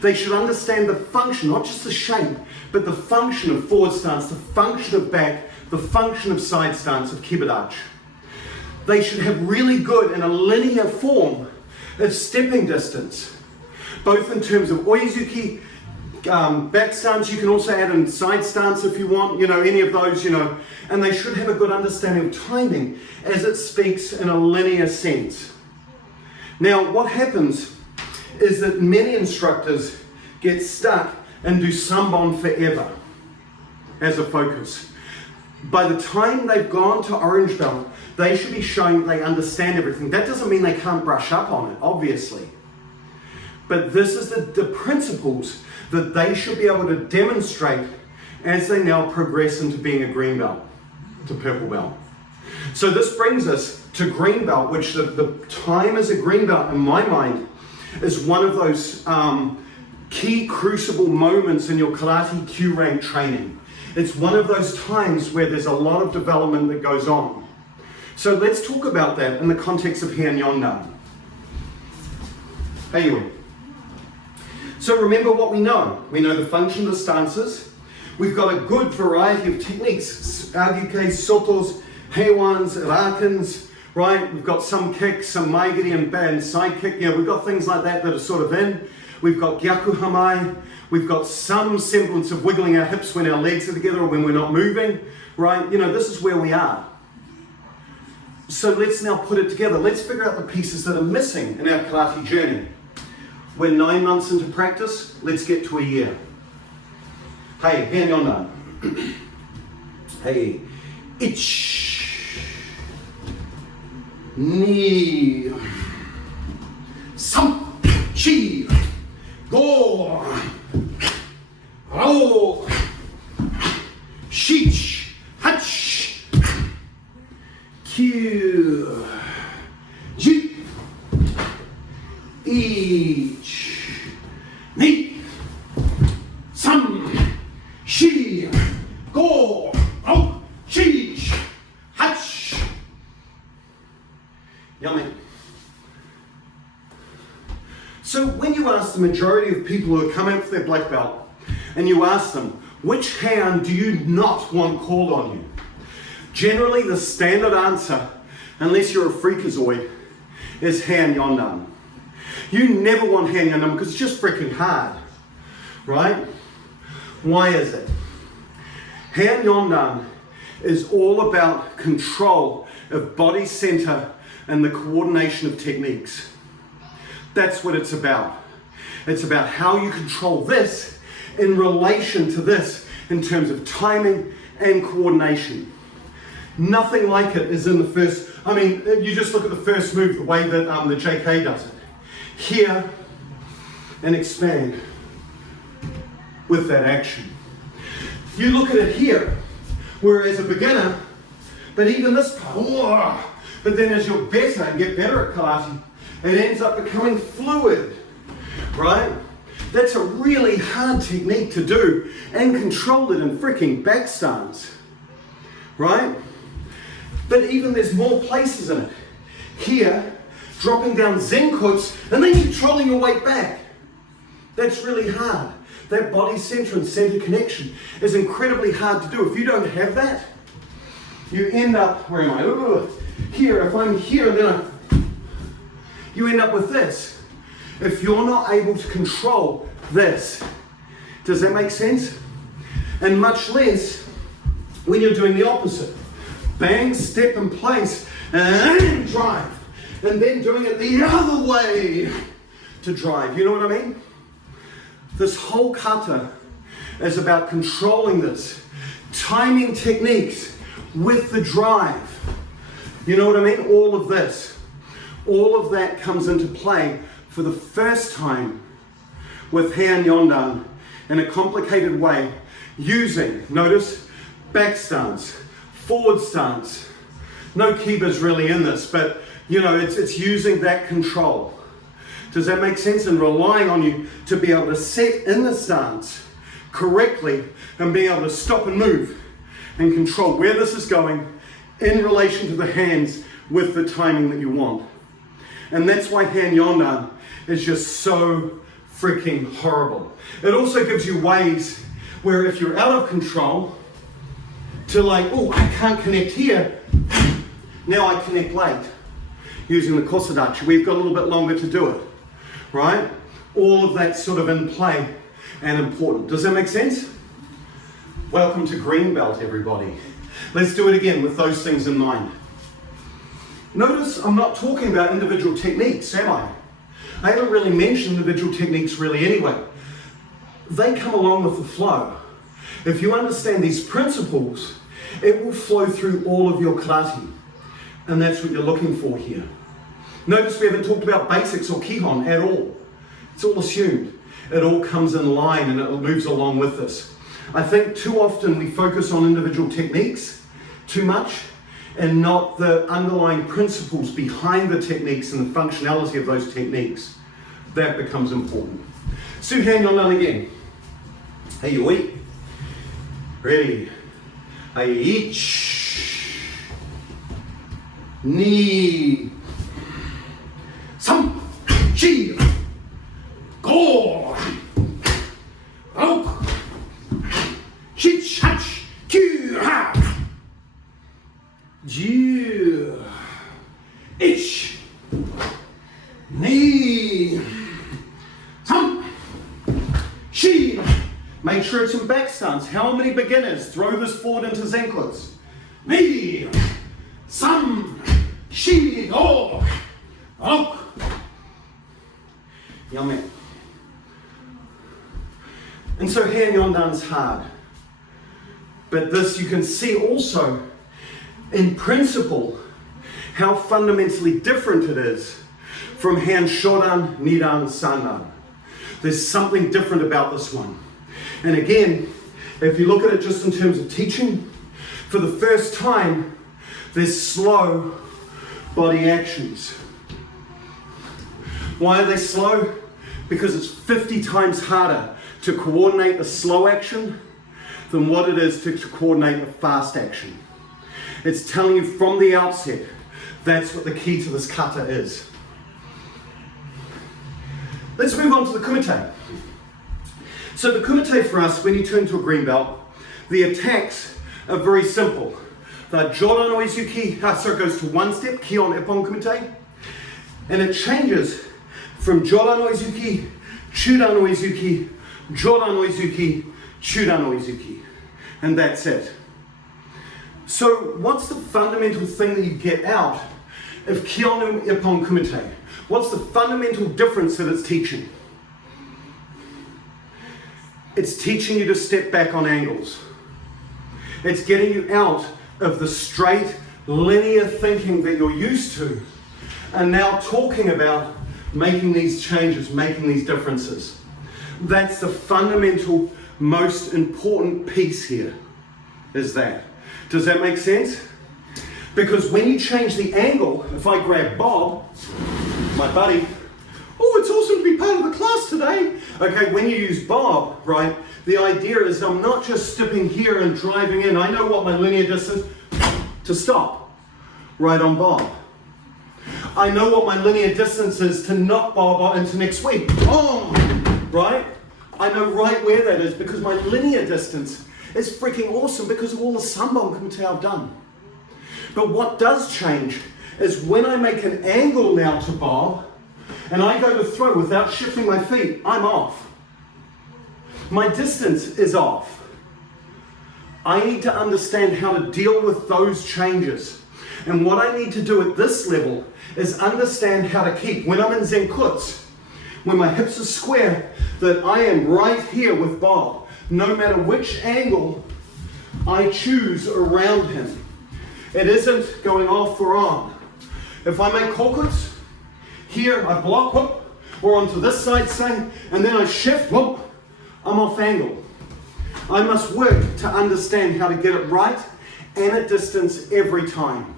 They should understand the function, not just the shape, but the function of forward stance, the function of back, the function of side stance, of kibidachi. They should have really good in a linear form of stepping distance, both in terms of oizuki, back stance. You can also add in side stance if you want, any of those, and they should have a good understanding of timing as it speaks in a linear sense. Now, what happens is that many instructors get stuck and do Sanbon forever as a focus. By the time they've gone to orange belt, they should be showing they understand everything. That doesn't mean they can't brush up on it, obviously. But this is the principles that they should be able to demonstrate as they now progress into being a green belt to purple belt. So this brings us to green belt, which the time as a green belt in my mind is one of those key crucible moments in your karate Q rank training. It's one of those times where there's a lot of development that goes on. So let's talk about that in the context of Heian Yondan. Heian. So remember what we know. We know the function of the stances. We've got a good variety of techniques. Agukes, sotos, heiwans, rakens, right? We've got some kicks, some maigiri and side kick. We've got things like that are sort of in. We've got gyaku hamai. We've got some semblance of wiggling our hips when our legs are together or when we're not moving, right? This is where we are. So let's now put it together. Let's figure out the pieces that are missing in our karate journey. We're 9 months into practice. Let's get to a year. Hey, Heian Yondan. Hey, ich, ni, sam, chi, go, ro, shich, hach, kyu, ji, ich, ni, sam, shi, go, ro, shich, hach. Yummy. So when you ask the majority of people who are coming up for their black belt, and you ask them, which Heian do you not want called on you? Generally the standard answer, unless you're a freakazoid, is Heian Yondan. You never want Heian Yondan because it's just freaking hard, right? Why is it? Heian Yondan is all about control of body center and the coordination of techniques. That's what it's about. It's about how you control this in relation to this in terms of timing and coordination. Nothing like it is in the first, you just look at the first move, the way that the JK does it. Here and expand with that action. You look at it here, where as a beginner, but even this part, but then as you're better and get better at karate, it ends up becoming fluid, right? That's a really hard technique to do and control it in freaking back stance, right? But even there's more places in it. Here, dropping down Zenkuts and then controlling your weight back. That's really hard. That body center and center connection is incredibly hard to do. If you don't have that, you end up, where am I? Ooh, here, if I'm here, then you end up with this. If you're not able to control this, does that make sense? And much less when you're doing the opposite. Bang, step in place, and drive. And then doing it the other way to drive. You know what I mean? This whole kata is about controlling this, timing techniques with the drive. You know what I mean? All of this. All of that comes into play for the first time with Heian Yondan in a complicated way, using, notice, back stance, forward stance. No kibas really in this, but you know, it's using that control. Does that make sense? And relying on you to be able to set in the stance correctly and being able to stop and move and control where this is going in relation to the hands with the timing that you want. And that's why Heian Yondan is just so freaking horrible. It also gives you ways where if you're out of control to like, oh, I can't connect here, now I connect late using the kosadachi. We've got a little bit longer to do it, right? All of that sort of in play and important. Does that make sense? Welcome to Green Belt, everybody. Let's do it again with those things in mind. Notice I'm not talking about individual techniques, am I? I haven't really mentioned individual techniques really anyway. They come along with the flow. If you understand these principles, it will flow through all of your karate. And that's what you're looking for here. Notice we haven't talked about basics or Kihon at all. It's all assumed. It all comes in line and it moves along with this. I think too often we focus on individual techniques too much and not the underlying principles behind the techniques and the functionality of those techniques. That becomes important. So Heian Yondan again. Hey, you eat. Ready. Hey, each. Ni. Sam. Chi. Go. Out. Shich. Hach. Kyu. Ha. Ju. Ich. Ni. Sam. Shi. Make sure it's in back stance. How many beginners throw this forward into Zenkuts? Ni. Sam. Shi. Go. Ok. Yummy. And so Heian Yondan's hard. But this you can see also in principle how fundamentally different it is from Heian Shodan, Nidan, Sandan. There's something different about this one. And again, if you look at it just in terms of teaching, for the first time, there's slow body actions. Why are they slow? Because it's 50 times harder to coordinate a slow action than what it is to coordinate a fast action. It's telling you from the outset, that's what the key to this kata is. Let's move on to the kumite. So the kumite for us, when you turn to a green belt, the attacks are very simple. The Jodan Oizuki, so it goes to one step, Kihon Ippon Kumite, and it changes from Jodan Oizuki, Chudan Oizuki, Jodan Oizuki, Chudan Oizuki, and that's it. So what's the fundamental thing that you get out of Kihon Ippon Kumite? What's the fundamental difference that it's teaching? It's teaching you to step back on angles. It's getting you out of the straight, linear thinking that you're used to, and now talking about making these changes, making these differences. That's the fundamental, most important piece here, is that. Does that make sense? Because when you change the angle, if I grab Bob, my buddy, oh, it's awesome to be part of the class today. Okay, when you use bob, right, the idea is I'm not just stepping here and driving in. I know what my linear distance to stop, right on bob. I know what my linear distance is to knock bob into next week. Oh, right? I know right where that is because my linear distance is freaking awesome because of all the Sanbon Kumite I've done. But what does change is when I make an angle now to bob and I go to throw without shifting my feet, I'm off. My distance is off. I need to understand how to deal with those changes. And what I need to do at this level is understand how to keep, when I'm in Zenkutsu, when my hips are square, that I am right here with bob, no matter which angle I choose around him. It isn't going off or on. If I make kokutsu, here I block, whoop, or onto this side, say, and then I shift, whoop, I'm off angle. I must work to understand how to get it right and at distance every time.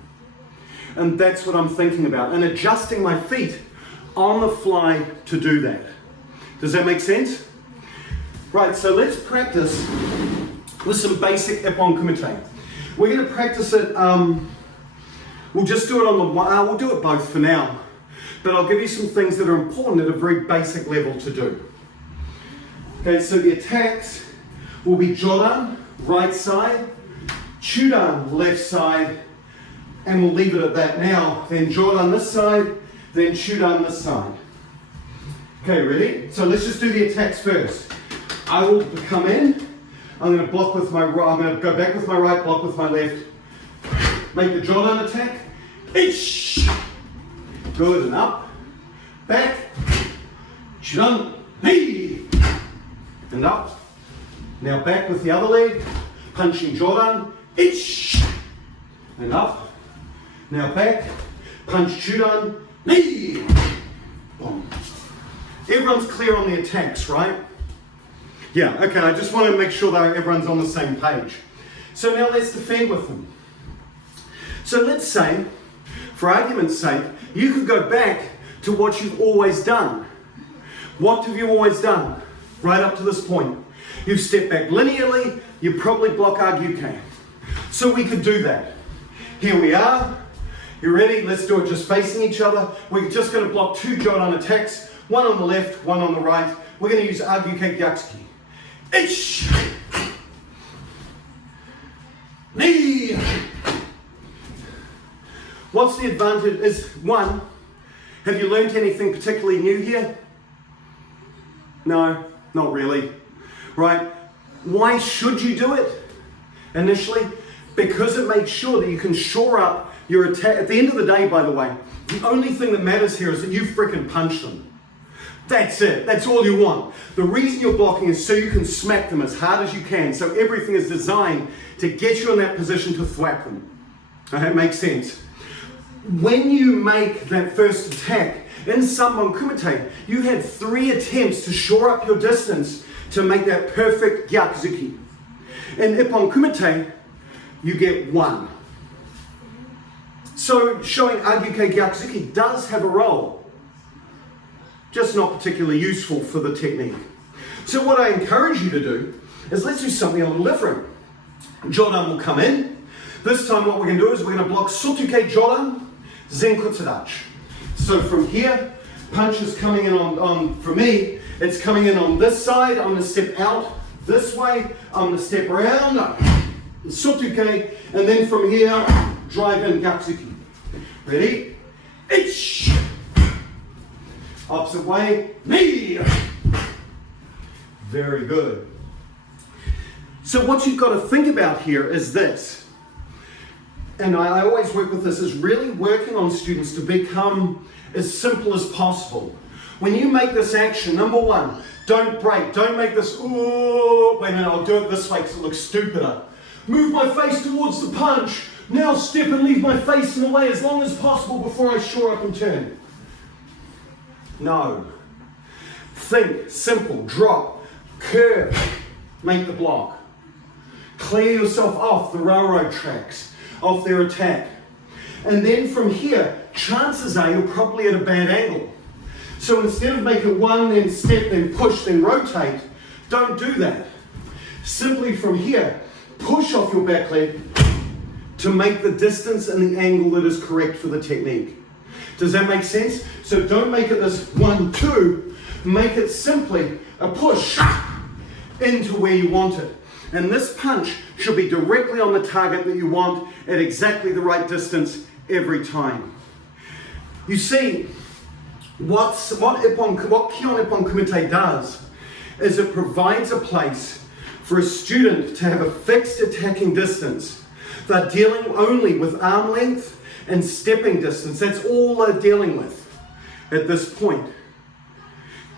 And that's what I'm thinking about, and adjusting my feet on the fly to do that. Does that make sense? Right, so let's practice with some basic Ippon Kumite. We're going to practice it, we'll just do it on the one, we'll do it both for now, but I'll give you some things that are important at a very basic level to do. Okay, so the attacks will be Jodan, right side, Chudan, left side, and we'll leave it at that now. Then Jodan this side, then Chudan this side. Okay, ready? So let's just do the attacks first. I will come in, I'm going to block with my right, I'm going to go back with my right, block with my left. Make the Jodan attack. Ish! Good, and up. Back. Chudan. Hey! And up. Now back with the other leg. Punching Jodan. Ish! And up. Now back. Punch Chudan. Hey! Boom. Everyone's clear on the attacks, right? Yeah, okay, I just want to make sure that everyone's on the same page. So now let's defend with them. So let's say, for argument's sake, you could go back to what you've always done. What have you always done? Right up to this point. You've stepped back linearly, you probably block Arguke. So we could do that. Here we are. You ready? Let's do it just facing each other. We're just going to block two Jodan attacks, one on the left, one on the right. We're going to use Arguke Gyatsuki. Ish! Knee! What's the advantage is, one, have you learned anything particularly new here? No, not really. Right? Why should you do it initially? Because it makes sure that you can shore up your attack. At the end of the day, by the way, the only thing that matters here is that you frickin' punch them. That's it. That's all you want. The reason you're blocking is so you can smack them as hard as you can. So everything is designed to get you in that position to thwack them. Okay, it makes sense. When you make that first attack in Sanbon Kumite, you had 3 attempts to shore up your distance to make that perfect Gyakuzuki. In Ippon Kumite, you get 1. So showing Arguke Gyakuzuki does have a role. Just not particularly useful for the technique. So what I encourage you to do is let's do something a little different. Jodan will come in. This time what we're going to do is we're going to block Sotuke Jodan, Zenkutsu. So from here, punch is coming in on, for me, it's coming in on this side. I'm going to step out this way. I'm going to step around, Sotuke, and then from here, drive in Gyatsuki. Ready? Ish! Opposite way, knee. Very good. So what you've got to think about here is this, and I always work with this, is really working on students to become as simple as possible. When you make this action, number 1, don't break. Don't make this, ooh, wait a minute, I'll do it this way because it looks stupider. Move my face towards the punch. Now step and leave my face in the way as long as possible before I shore up and turn. No. Think, simple, drop, curve, make the block. Clear yourself off the railroad tracks, off their attack. And then from here, chances are you're probably at a bad angle. So instead of making one, then step, then push, then rotate, don't do that. Simply from here, push off your back leg to make the distance and the angle that is correct for the technique. Does that make sense? So don't make it this 1, 2, make it simply a push into where you want it. And this punch should be directly on the target that you want at exactly the right distance every time. You see, what Kihon Ippon Kumite does is it provides a place for a student to have a fixed attacking distance. They're dealing only with arm length and stepping distance. That's all they're dealing with at this point.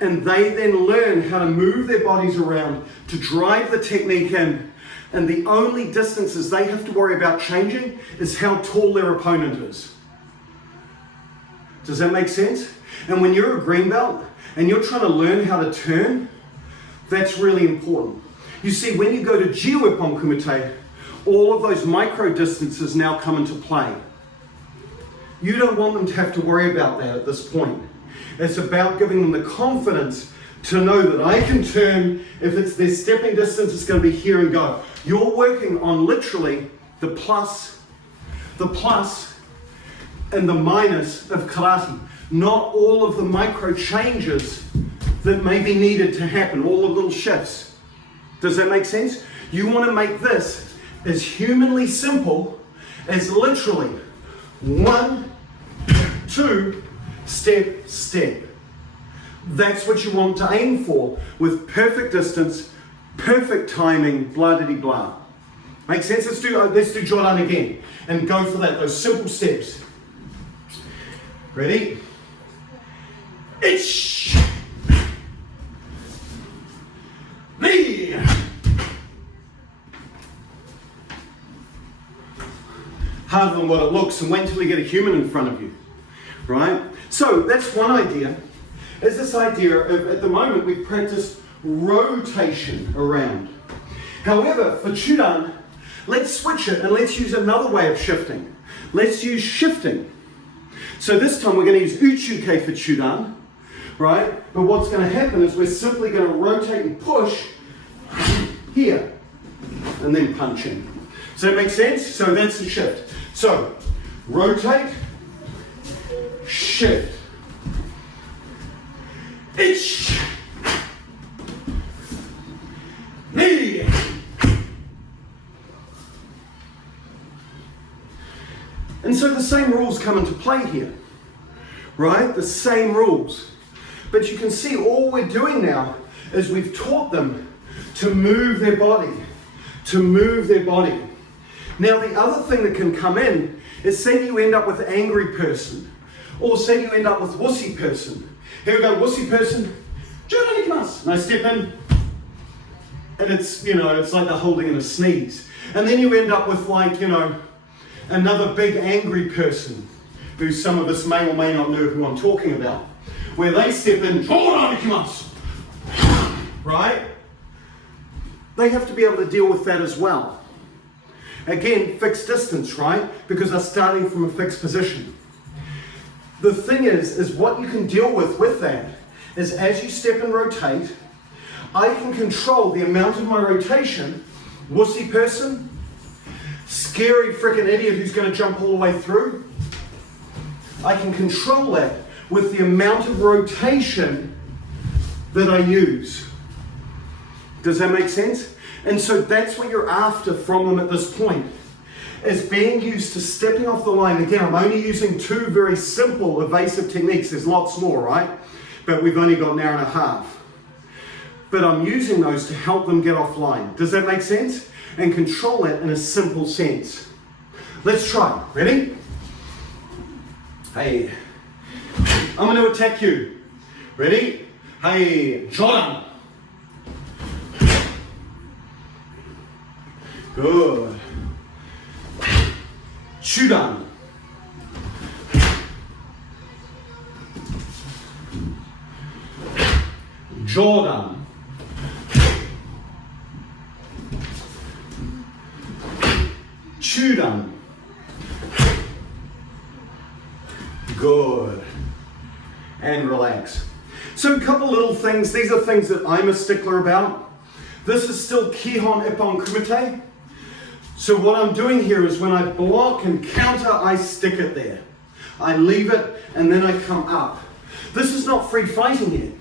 And they then learn how to move their bodies around to drive the technique in. And the only distances they have to worry about changing is how tall their opponent is. Does that make sense? And when you're a green belt and you're trying to learn how to turn, that's really important. You see, when you go to Gohon Ippon Kumite, all of those micro distances now come into play. You don't want them to have to worry about that at this point. It's about giving them the confidence to know that I can turn. If it's their stepping distance, it's going to be here and go. You're working on literally the plus and the minus of karate. Not all of the micro changes that may be needed to happen, all the little shifts. Does that make sense? You want to make this as humanly simple as literally 1, 2, step, step. That's what you want to aim for with perfect distance, perfect timing, blah-de-de-blah. Make sense? Let's do Jodan again and go for that, those simple steps. Ready? Ich. Knee. Harder than what it looks, and wait until you get a human in front of you, right? So that's one idea, is this idea of, at the moment, we've practiced rotation around. However, for Shodan, let's switch it and let's use another way of shifting. Let's use shifting. So this time we're going to use Uchuke for Shodan, right? But what's going to happen is we're simply going to rotate and push here and then punch in. Does that make sense? So that's the shift. So rotate, shift. Ich. Knee. And so the same rules come into play here, right? The same rules. But you can see all we're doing now is we've taught them to move their body, Now the other thing that can come in is say you end up with an angry person, or say you end up with wussy person. Here we go, wussy person, and I step in, and it's, it's like they're holding in a sneeze. And then you end up with another big angry person, who some of us may or may not know who I'm talking about, where they step in, right? They have to be able to deal with that as well. Again, fixed distance, right? Because they're starting from a fixed position. The thing is what you can deal with that is as you step and rotate, I can control the amount of my rotation. Wussy person, scary freaking idiot who's going to jump all the way through. I can control that with the amount of rotation that I use. Does that make sense? And so that's what you're after from them at this point, is being used to stepping off the line. Again, I'm only using 2 very simple evasive techniques. There's lots more, right? But we've only got an hour and a half. But I'm using those to help them get offline. Does that make sense? And control it in a simple sense. Let's try. Ready? Hey. I'm going to attack you. Ready? Hey. Jordan. Good. Shodan. Jordan. Shodan. Good. And relax. So a couple little things, these are things that I'm a stickler about. This is still Kihon Ippon Kumite. So what I'm doing here is when I block and counter, I stick it there. I leave it and then I come up. This is not free fighting yet,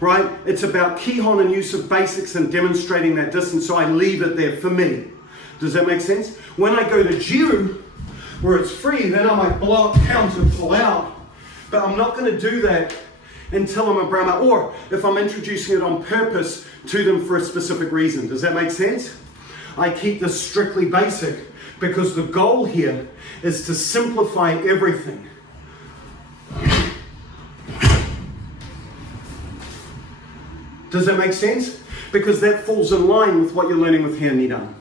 right? It's about Kihon and use of basics and demonstrating that distance, so I leave it there for me. Does that make sense? When I go to Jiu, where it's free, then I might block, counter, pull out. But I'm not going to do that until I'm a brown belt, or if I'm introducing it on purpose to them for a specific reason. Does that make sense? I keep this strictly basic because the goal here is to simplify everything. Does that make sense? Because that falls in line with what you're learning with Heian Nidan.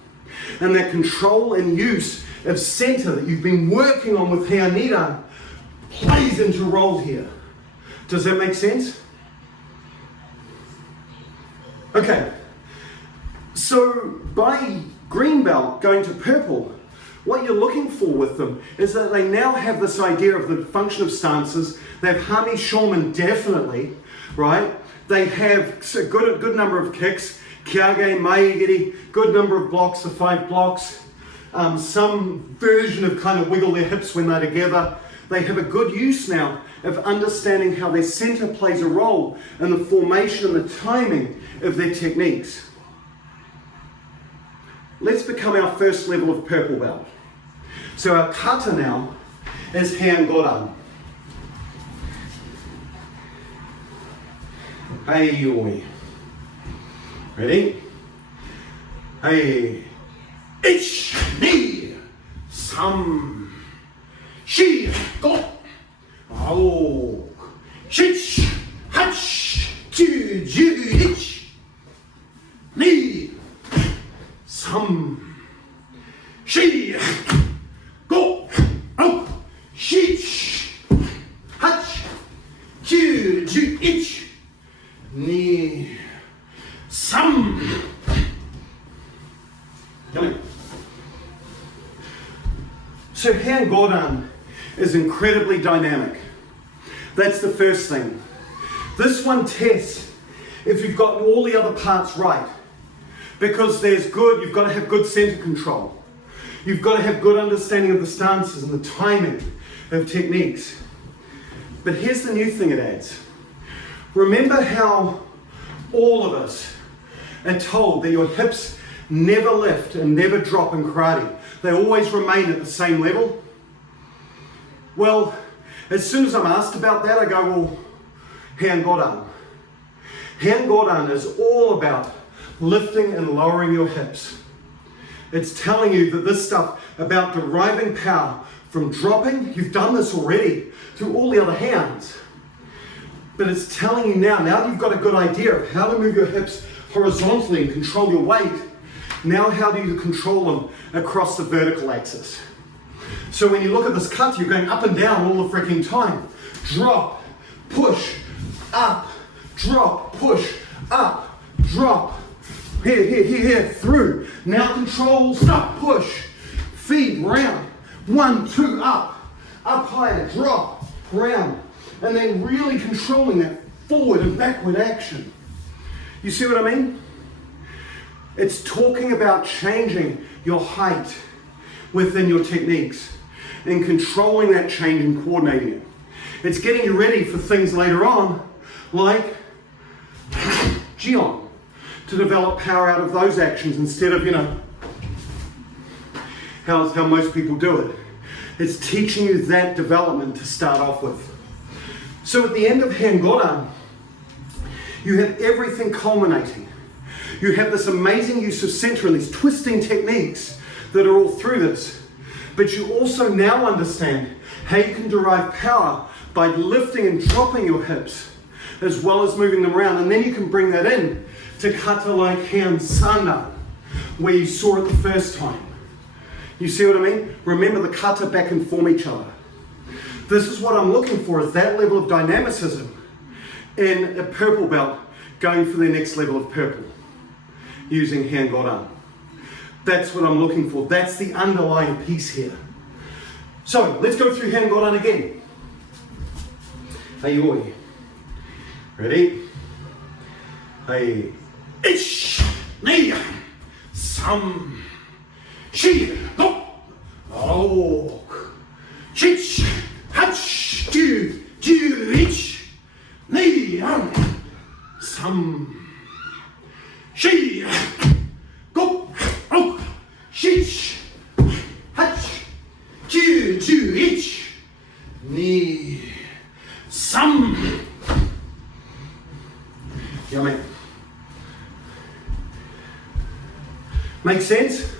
And that control and use of center that you've been working on with Heian Nidan plays into role here. Does that make sense? Okay, so by green belt going to purple, what you're looking for with them is that they now have this idea of the function of stances. They have Hami Shoman definitely, right? They have a good number of kicks, Kyage, Maigiri, good number of blocks, the 5 blocks, some version of kind of wiggle their hips when they're together. They have a good use now of understanding how their center plays a role in the formation and the timing of their techniques. Let's become our first level of purple belt. So our kata now is Heian Godan. Hey, oi. Ready? Hey. Ich, ni, sam, shi, go. Oh. Shich, hach, ju, ju, ich. Ni, sam, shi, go. Oh. Shich, hach, ju, ju, ich. Ni, sam. So Heian Godan is incredibly dynamic. That's the first thing. This one tests if you've got all the other parts right. Because you've got to have good center control. You've got to have good understanding of the stances and the timing of techniques. But here's the new thing it adds. Remember how all of us are told that your hips never lift and never drop in karate. They always remain at the same level. Well, as soon as I'm asked about that, I go, well, Heian Godan. Heian Godan is all about lifting and lowering your hips. It's telling you that this stuff about deriving power from dropping, you've done this already through all the other hands. But it's telling you now you've got a good idea of how to move your hips horizontally and control your weight. Now how do you control them across the vertical axis? So when you look at this kata, you're going up and down all the freaking time. Drop, push, up, drop, push, up, drop. Here, through. Now control, stop, push. Feed, round. 1, 2, up higher, drop, round. And then really controlling that forward and backward action. You see what I mean? It's talking about changing your height within your techniques and controlling that change and coordinating it. It's getting you ready for things later on, like Jion, to develop power out of those actions instead of, how most people do it. It's teaching you that development to start off with. So at the end of Heian Godan, you have everything culminating. You have this amazing use of center and these twisting techniques that are all through this. But you also now understand how you can derive power by lifting and dropping your hips as well as moving them around. And then you can bring that in to kata like Heian Sandan, where you saw it the first time. You see what I mean? Remember, the kata back and form each other. This is what I'm looking for, is that level of dynamicism in a purple belt going for their next level of purple using Heian Godan. That's what I'm looking for. That's the underlying piece here. So let's go through Heian Godan again. Ayoi. Ready? Hey, ich, ni, sam, shi, go, oh, chich, hach, ju, ich, ni, sam, shi, go, oh, chich, hach, ju, ich, ni, sam. Yummy. Make sense?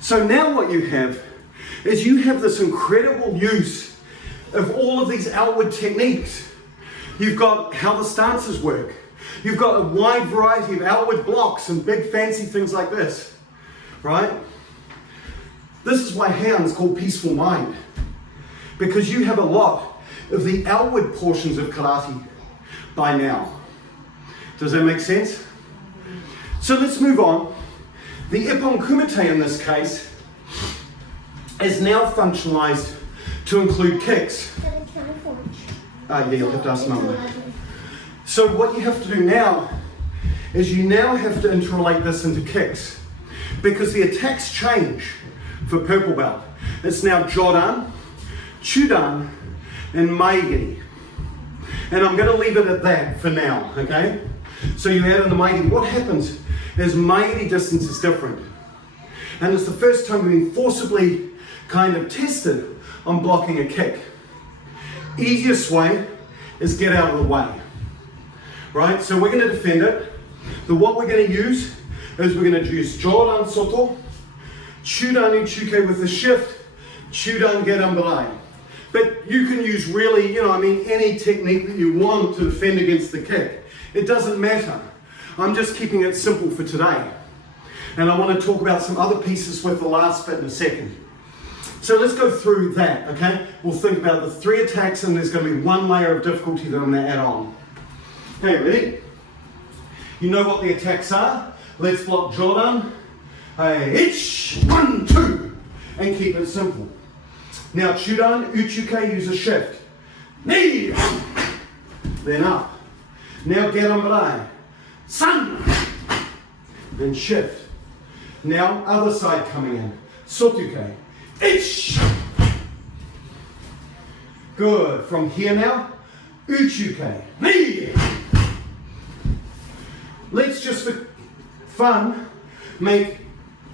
So now what you have is you have this incredible use of all of these outward techniques. You've got how the stances work. You've got a wide variety of outward blocks and big fancy things like this, right? This is why Heian is called peaceful mind, because you have a lot of the outward portions of karate by now. Does that make sense? So let's move on. The Ippon Kumite in this case is now functionalized to include kicks. Yeah, you'll have to ask Mum. So what you have to do now is you now have to interrelate this into kicks, because the attacks change for purple belt. It's now Jodan, Chudan, and Maigiri. And I'm going to leave it at that for now, okay? So you add in the Maigiri. What happens is Maigiri distance is different. And it's the first time we've been forcibly kind of tested on blocking a kick. Easiest way is get out of the way, right? So we're going to defend it. What we're going to use is we're going to use Jodan Soto, Chudan Uchuke with the shift, Chudan Gedan Belay. But you can use really, any technique that you want to defend against the kick. It doesn't matter. I'm just keeping it simple for today. And I want to talk about some other pieces with the last bit in a second. So let's go through that, okay? We'll think about the 3 attacks, and there's going to be 1 layer of difficulty that I'm going to add on. Okay, ready? You know what the attacks are. Let's block Jodan. Each, 1, 2, and keep it simple. Now Chudan, Uchuke, use a shift. Knee, then up. Now Gedan Belay. San, then shift. Now other side coming in. Sotuke. Ich. Good. From here now, Uchuke. Knee. Let's just for fun make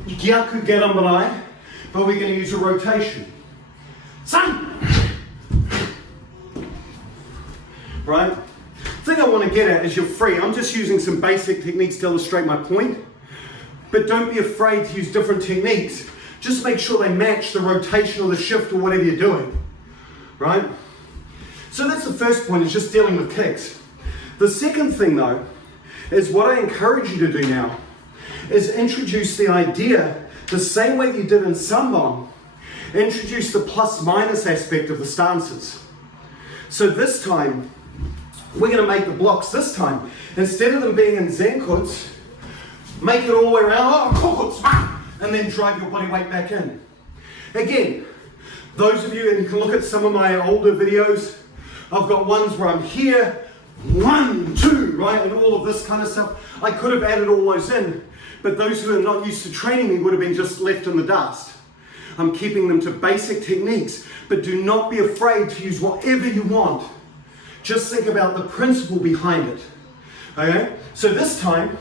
Gyaku Gedan Belay, but we're going to use a rotation. San. Right? The thing I want to get at is you're free. I'm just using some basic techniques to illustrate my point. But don't be afraid to use different techniques. Just make sure they match the rotation or the shift or whatever you're doing. Right? So that's the first point, is just dealing with kicks. The second thing though, is what I encourage you to do now, is introduce the idea, the same way you did in Sanbon, introduce the plus minus aspect of the stances. So this time, we're going to make the blocks this time, instead of them being in Zenkuts, make it all the way around, and then drive your body weight back in. Again, those of you, and you can look at some of my older videos, I've got ones where I'm here, 1, 2, right, and all of this kind of stuff. I could have added all those in, but those who are not used to training me would have been just left in the dust. I'm keeping them to basic techniques, but do not be afraid to use whatever you want. Just think about the principle behind it. Okay? So this time,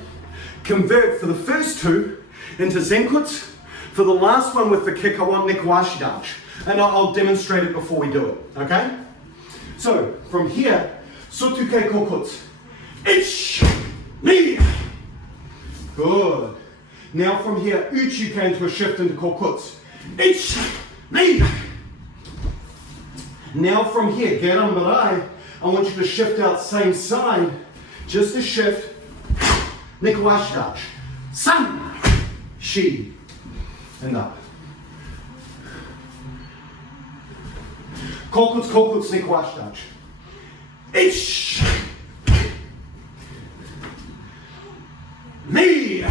convert for the first 2 into Zenkuts. For the last one with the kick, I want Nikawashi Dash. And I'll demonstrate it before we do it. Okay? So, from here, Sotuke Kokuts. Ich, ni. Good. Now from here, Uchuke into a shift into Kokuts. Ich, ni. Now from here, Gedan Belay, I want you to shift out same side, just a shift, Nikawashi Dash. San, shi, and up. Kokuts, Kokuts, Nikawashi Dash. Ich, ni.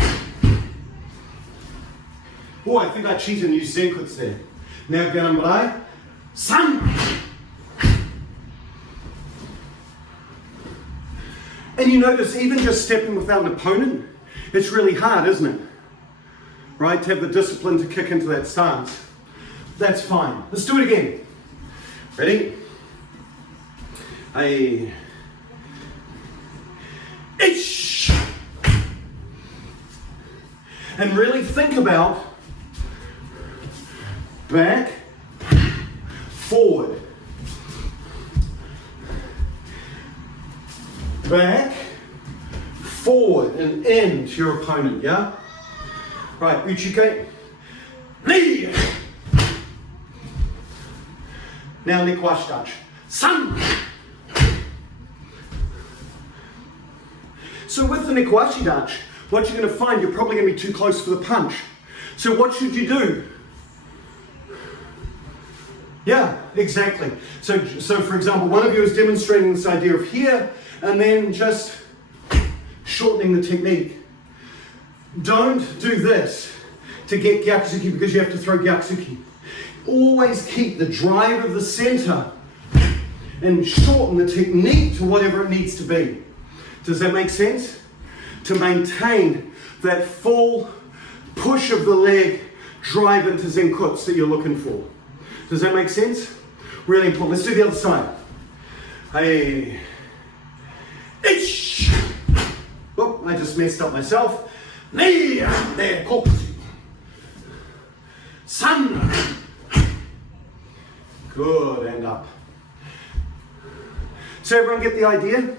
Oh, I think I cheated and used Zenkuts there. Now Gedan Belay, San. And you notice even just stepping without an opponent, it's really hard, isn't it? Right, to have the discipline to kick into that stance. That's fine. Let's do it again. Ready? Hey. Ish. And really think about back, forward, back, forward, and end to your opponent, yeah? Right, Uchike, knee. Now Nikwashi Dutch, San. So with the Nikwashi Dutch, what you're going to find, you're probably going to be too close for the punch. So what should you do? Yeah, exactly. So for example, one of you is demonstrating this idea of here, and then just shortening the technique. Don't do this to get Gyakutsuki because you have to throw Gyakutsuki. Always keep the drive of the center and shorten the technique to whatever it needs to be. Does that make sense? To maintain that full push of the leg, drive into Zenkutsu that you're looking for. Does that make sense? Really important. Let's do the other side. Hey. Ish. Oh, I just messed up myself. Knee. There. Kokusu. San. Good. And up. So everyone get the idea?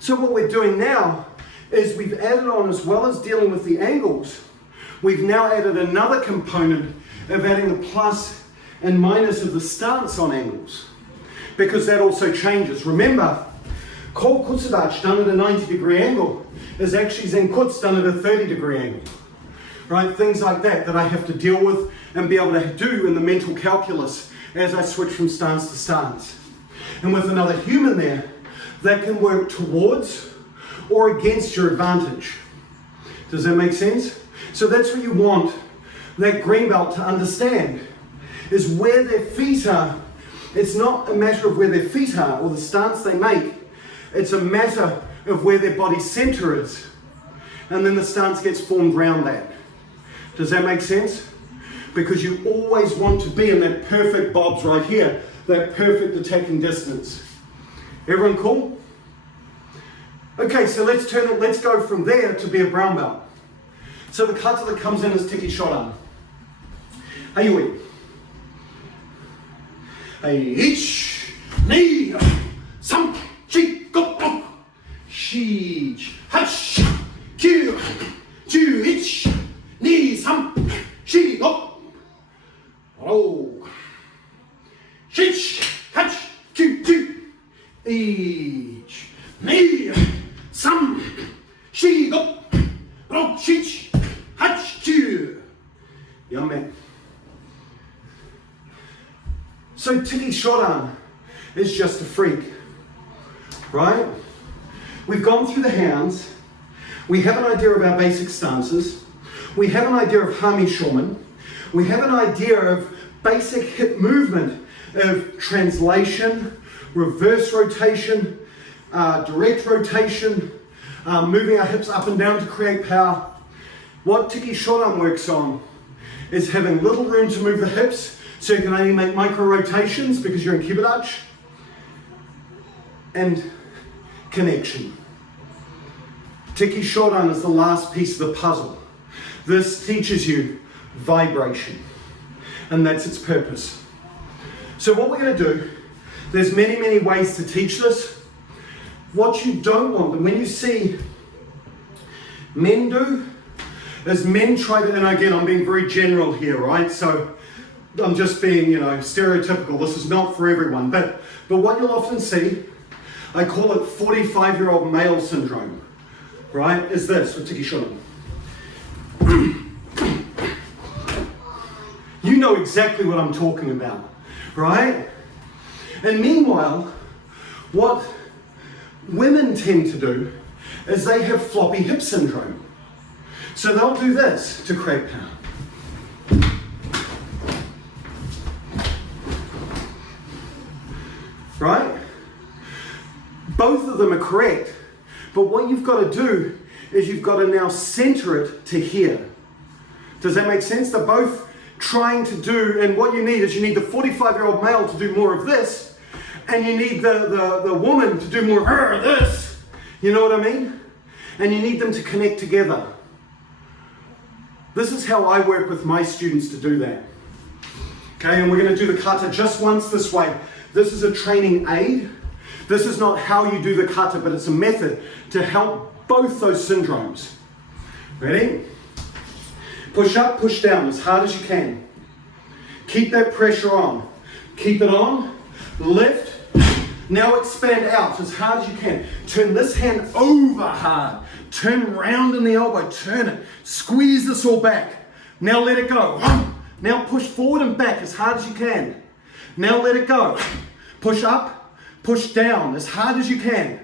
So what we're doing now is we've added on, as well as dealing with the angles, we've now added another component of adding the plus and minus of the stance on angles, because that also changes. Remember, Kol Kutsudachi done at a 90-degree angle is actually Zenkutsu done at a 30-degree angle. Right? Things like that that I have to deal with and be able to do in the mental calculus as I switch from stance to stance. And with another human there, that can work towards or against your advantage. Does that make sense? So that's what you want that green belt to understand, is where their feet are. It's not a matter of where their feet are or the stance they make. It's a matter of where their body center is. And then the stance gets formed around that. Does that make sense? Because you always want to be in that perfect bobs right here, that perfect attacking distance. Everyone cool? Okay, so let's turn it, let's go from there to be a brown belt. So the kata that comes in is Tekki Shodan. Hayui. Ichi, ni, san, chi, go, shi, hachi, kyu, ju, ichi, ni, san, shi, go, ro, shi, hachi, kyu, ju, ichi, ni, san, shi, go, ro, shi, hachi, kyu. Young man. So Tekki Shodan is just a freak, right? We've gone through the hands. We have an idea of our basic stances. We have an idea of Hami Shomen. We have an idea of basic hip movement of translation, reverse rotation, direct rotation, moving our hips up and down to create power. What Tekki Shodan works on is having little room to move the hips, so you can only make micro rotations because you're in Kibadachi, and connection. Tekki Shodan is the last piece of the puzzle. This teaches you vibration, and that's its purpose. So what we're going to do, there's many, many ways to teach this. What you don't want, and when you see men do, is men try to, and again, I'm being very general here, right? So I'm just being, stereotypical. This is not for everyone. But what you'll often see, I call it 45-year-old male syndrome, right? Is this with Tekki Shodan. You know exactly what I'm talking about, right? And meanwhile, what women tend to do is they have floppy hip syndrome. So they'll do this to create power. Right? Both of them are correct, But what you've got to do is you've got to now center it to here. Does that make sense? They're both trying to do, and what you need is you need the 45-year-old male to do more of this, and you need the woman to do more of this. You know what I mean? And you need them to connect together. This is how I work with my students to do that. Okay, and we're going to do the kata just once this way. This is a training aid. This is not how you do the kata, but it's a method to help both those syndromes. Ready? Push up, push down as hard as you can. Keep that pressure on. Keep it on. Lift. Now expand out as hard as you can. Turn this hand over hard. Turn round in the elbow. Turn it. Squeeze this all back. Now let it go. Now push forward and back as hard as you can. Now let it go. Push up, push down as hard as you can.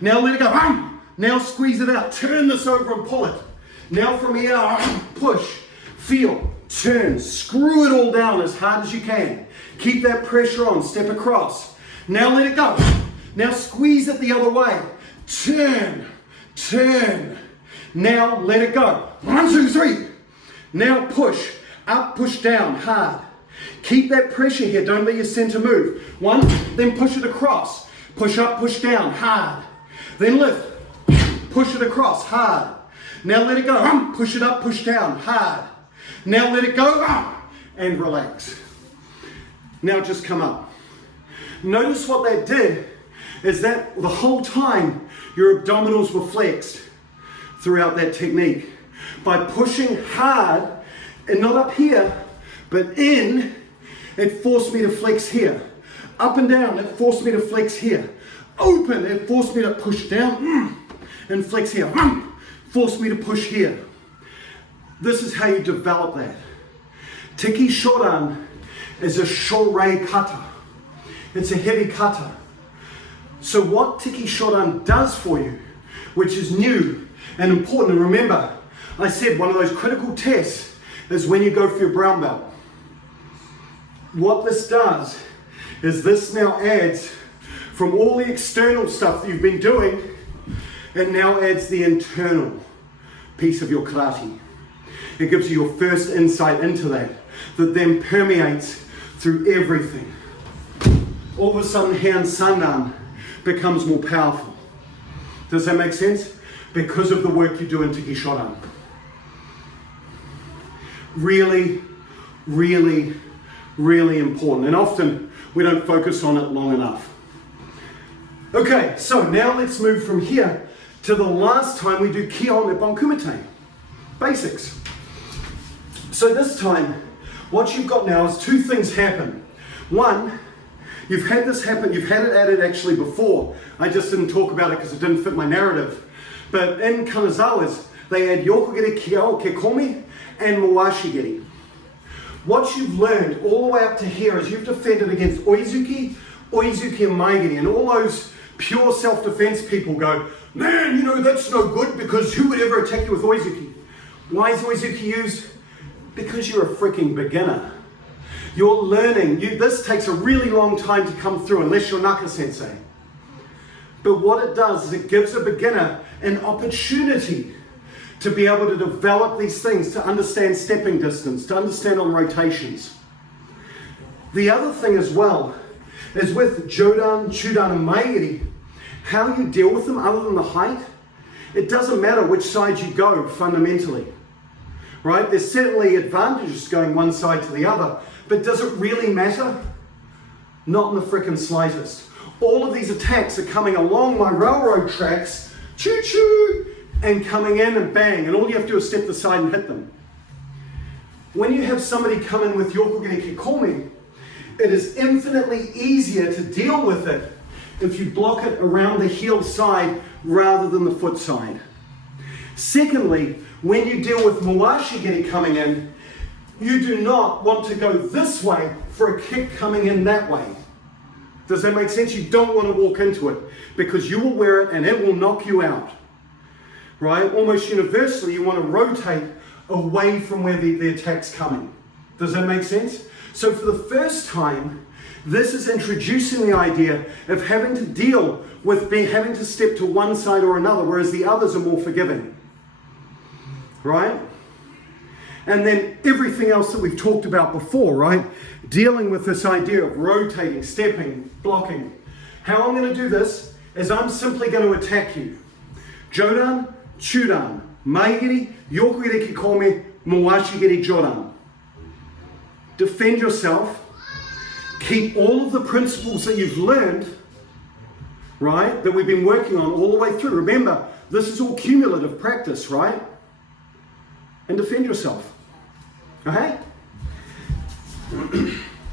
Now let it go. Now squeeze it out. Turn this over and pull it. Now from here, push, feel, turn, screw it all down as hard as you can. Keep that pressure on, step across. Now let it go. Now squeeze it the other way. Turn, turn. Now let it go. 1, 2, 3. Now push, up, push down, hard. Keep that pressure here, don't let your center move. 1, then push it across. Push up, push down, hard. Then lift, push it across, hard. Now let it go, push it up, push down, hard. Now let it go, and relax. Now just come up. Notice what that did is that the whole time your abdominals were flexed throughout that technique. By pushing hard, and not up here, but in, it forced me to flex here. Up and down, it forced me to flex here. Open, it forced me to push down and flex here. Forced me to push here. This is how you develop that. Tekki Shodan is a shorei kata. It's a heavy kata. So what Tekki Shodan does for you, which is new and important, and remember, I said one of those critical tests is when you go for your brown belt. What this does is this now adds from all the external stuff that you've been doing, it now adds the internal piece of your karate. It gives you your first insight into that then permeates through everything. All of a sudden, Heian Sandan becomes more powerful. Does that make sense? Because of the work you do in Tekki Shodan. Really, really, really important. And often we don't focus on it long enough. Okay, so now let's move from here to the last time we do Kihon Ippon Kumite. Basics. So this time, what you've got now is 2 things happen. One, you've had this happen, you've had it added actually before. I just didn't talk about it because it didn't fit my narrative. But in Kanazawa's, they add Yokogiri Kyo Kekomi and Mawashigiri. What you've learned all the way up to here is you've defended against Oizuki, Oizuki and Maigiri, and all those pure self-defense people go, man, you know, that's no good because who would ever attack you with Oizuki? Why is Oizuki used? Because you're a freaking beginner. You're learning. This takes a really long time to come through unless you're Naka Sensei. But what it does is it gives a beginner an opportunity to be able to develop these things, to understand stepping distance, to understand on rotations. The other thing as well is with Jodan, Chudan and Maigiri, how you deal with them other than the height, it doesn't matter which side you go fundamentally. Right? There's certainly advantages going one side to the other, but does it really matter? Not in the frickin' slightest. All of these attacks are coming along my railroad tracks, choo-choo, and coming in and bang, and all you have to do is step to the side and hit them. When you have somebody come in with Yokogiri Kikomi, it is infinitely easier to deal with it if you block it around the heel side rather than the foot side. Secondly, when you deal with Mawashigiri coming in, you do not want to go this way for a kick coming in that way. Does that make sense? You don't want to walk into it because you will wear it and it will knock you out. Right? Almost universally, you want to rotate away from where the attack's coming. Does that make sense? So for the first time, This is introducing the idea of having to deal with having to step to one side or another, whereas the others are more forgiving. Right? And then everything else that we've talked about before, right? Dealing with this idea of rotating, stepping, blocking. How I'm going to do this is I'm simply going to attack you. Jodan, Chudan, Maigiri, Yokuire Kikome, Moashigiri Jodan. Defend yourself. Keep all of the principles that you've learned, right, that we've been working on all the way through. Remember, this is all cumulative practice, right? And defend yourself. Okay?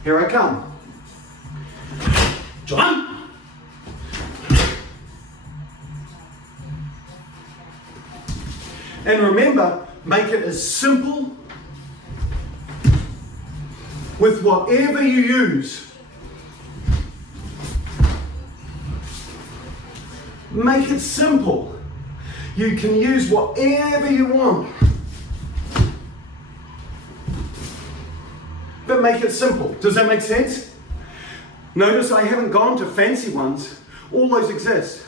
Here I come. John. And remember, make it as simple with whatever you use. Make it simple. You can use whatever you want. But make it simple. Does that make sense? Notice I haven't gone to fancy ones. All those exist.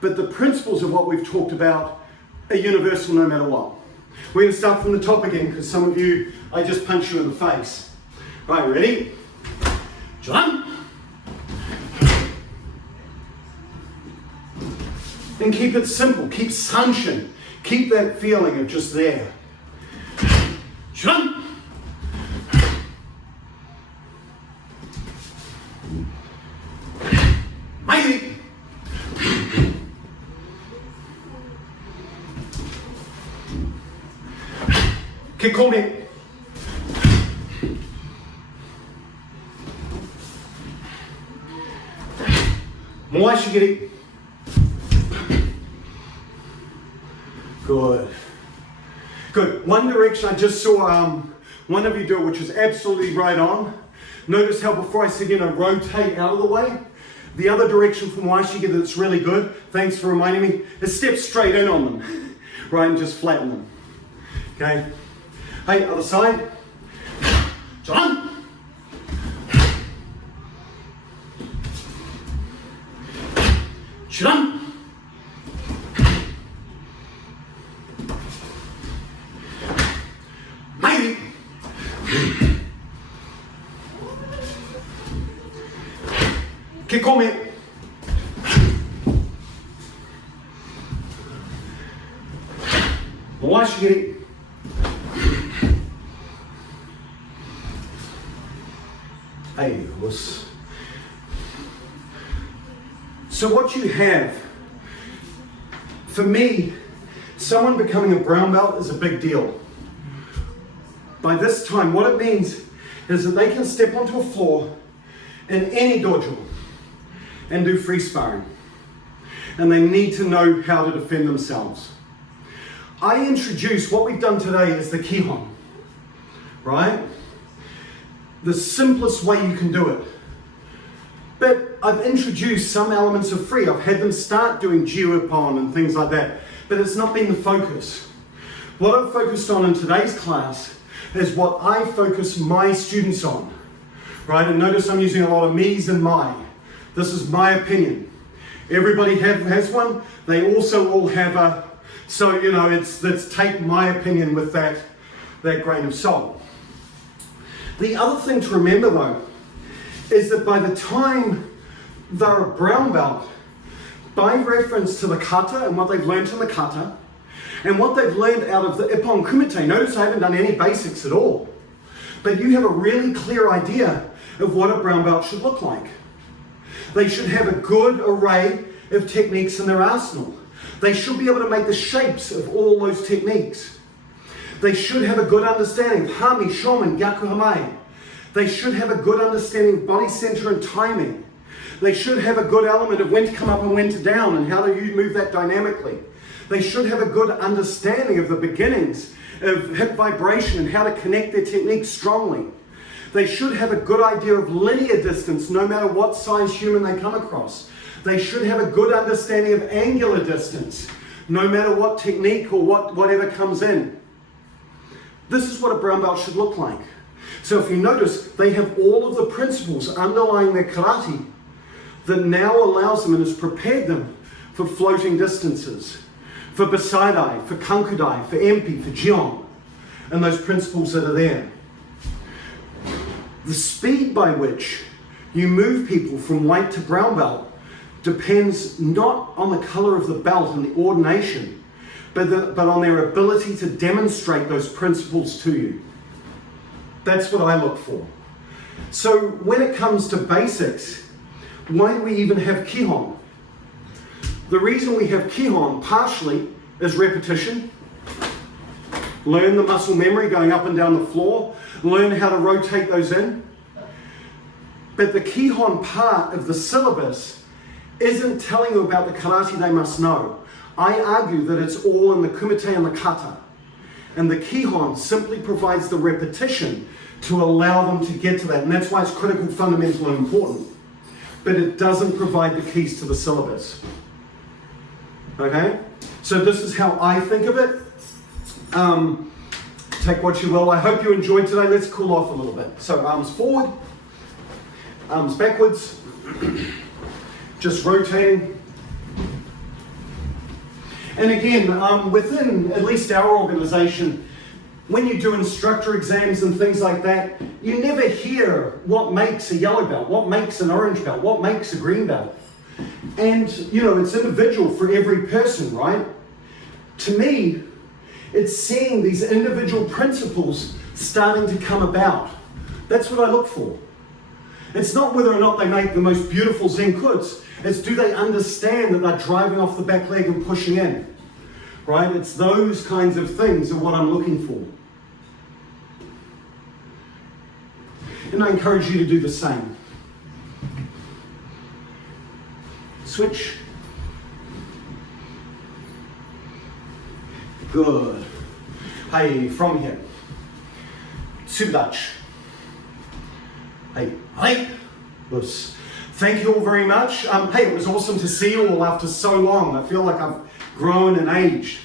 But the principles of what we've talked about are universal no matter what. We're going to start from the top again because some of you, I just punched you in the face. Right, ready? John. And keep it simple. Keep sunshin. Keep that feeling of just there. John. Mighty. Kikome. Moashigiri. Good. Good. One direction I just saw one of you do it, which is absolutely right on. Notice how before I said, rotate out of the way. The other direction from Moashigiri that's really good, thanks for reminding me, is step straight in on them. Right, and just flatten them. Okay. Hey, other side. John. John. Mighty. Kikome. Moashigiri. Hey, so what you have, for me, someone becoming a brown belt is a big deal. By this time, what it means is that they can step onto a floor in any dojo and do free sparring. And they need to know how to defend themselves. I introduce, what we've done today is the Kihon, right? The simplest way you can do it. But I've introduced some elements of free. I've had them start doing Jiu-Ippon and things like that, but it's not been the focus. What I've focused on in today's class is what I focus my students on, right? And notice I'm using a lot of me's and my. This is my opinion. Everybody has one. They also all have a, so let's take my opinion with that grain of salt. The other thing to remember though, is that by the time they're a brown belt, by reference to the Kata and what they've learned in the Kata, and what they've learned out of the Ippon Kumite, notice I haven't done any basics at all, but you have a really clear idea of what a brown belt should look like. They should have a good array of techniques in their arsenal. They should be able to make the shapes of all those techniques. They should have a good understanding of Hami, Shomen, Gyaku Hamai. They should have a good understanding of body center and timing. They should have a good element of when to come up and when to down and how do you move that dynamically. They should have a good understanding of the beginnings of hip vibration and how to connect their techniques strongly. They should have a good idea of linear distance no matter what size human they come across. They should have a good understanding of angular distance no matter what technique or whatever comes in. This is what a brown belt should look like. So if you notice, they have all of the principles underlying their karate that now allows them and has prepared them for floating distances, for Basaidai, for Kankudai, for Empi, for Jion, and those principles that are there. The speed by which you move people from white to brown belt depends not on the color of the belt and the ordination, but on their ability to demonstrate those principles to you. That's what I look for. So when it comes to basics, why do we even have Kihon? The reason we have Kihon partially is repetition. Learn the muscle memory going up and down the floor. Learn how to rotate those in. But the Kihon part of the syllabus isn't telling you about the karate they must know. I argue that it's all in the Kumite and the Kata. And the Kihon simply provides the repetition to allow them to get to that. And that's why it's critical, fundamental, and important. But it doesn't provide the keys to the syllabus. Okay? So this is how I think of it. Take what you will. I hope you enjoyed today. Let's cool off a little bit. So arms forward, arms backwards, just rotating. And again, within at least our organization, when you do instructor exams and things like that, you never hear what makes a yellow belt, what makes an orange belt, what makes a green belt. And, you know, it's individual for every person, right? To me, it's seeing these individual principles starting to come about. That's what I look for. It's not whether or not they make the most beautiful zenkuts, it's do they understand that they're driving off the back leg and pushing in, right? It's those kinds of things are what I'm looking for. And I encourage you to do the same. Switch. Good. Hey, from here. Subdach. Hey, hey. Yes. Thank you all very much. Hey, it was awesome to see you all after so long. I feel like I've grown and aged.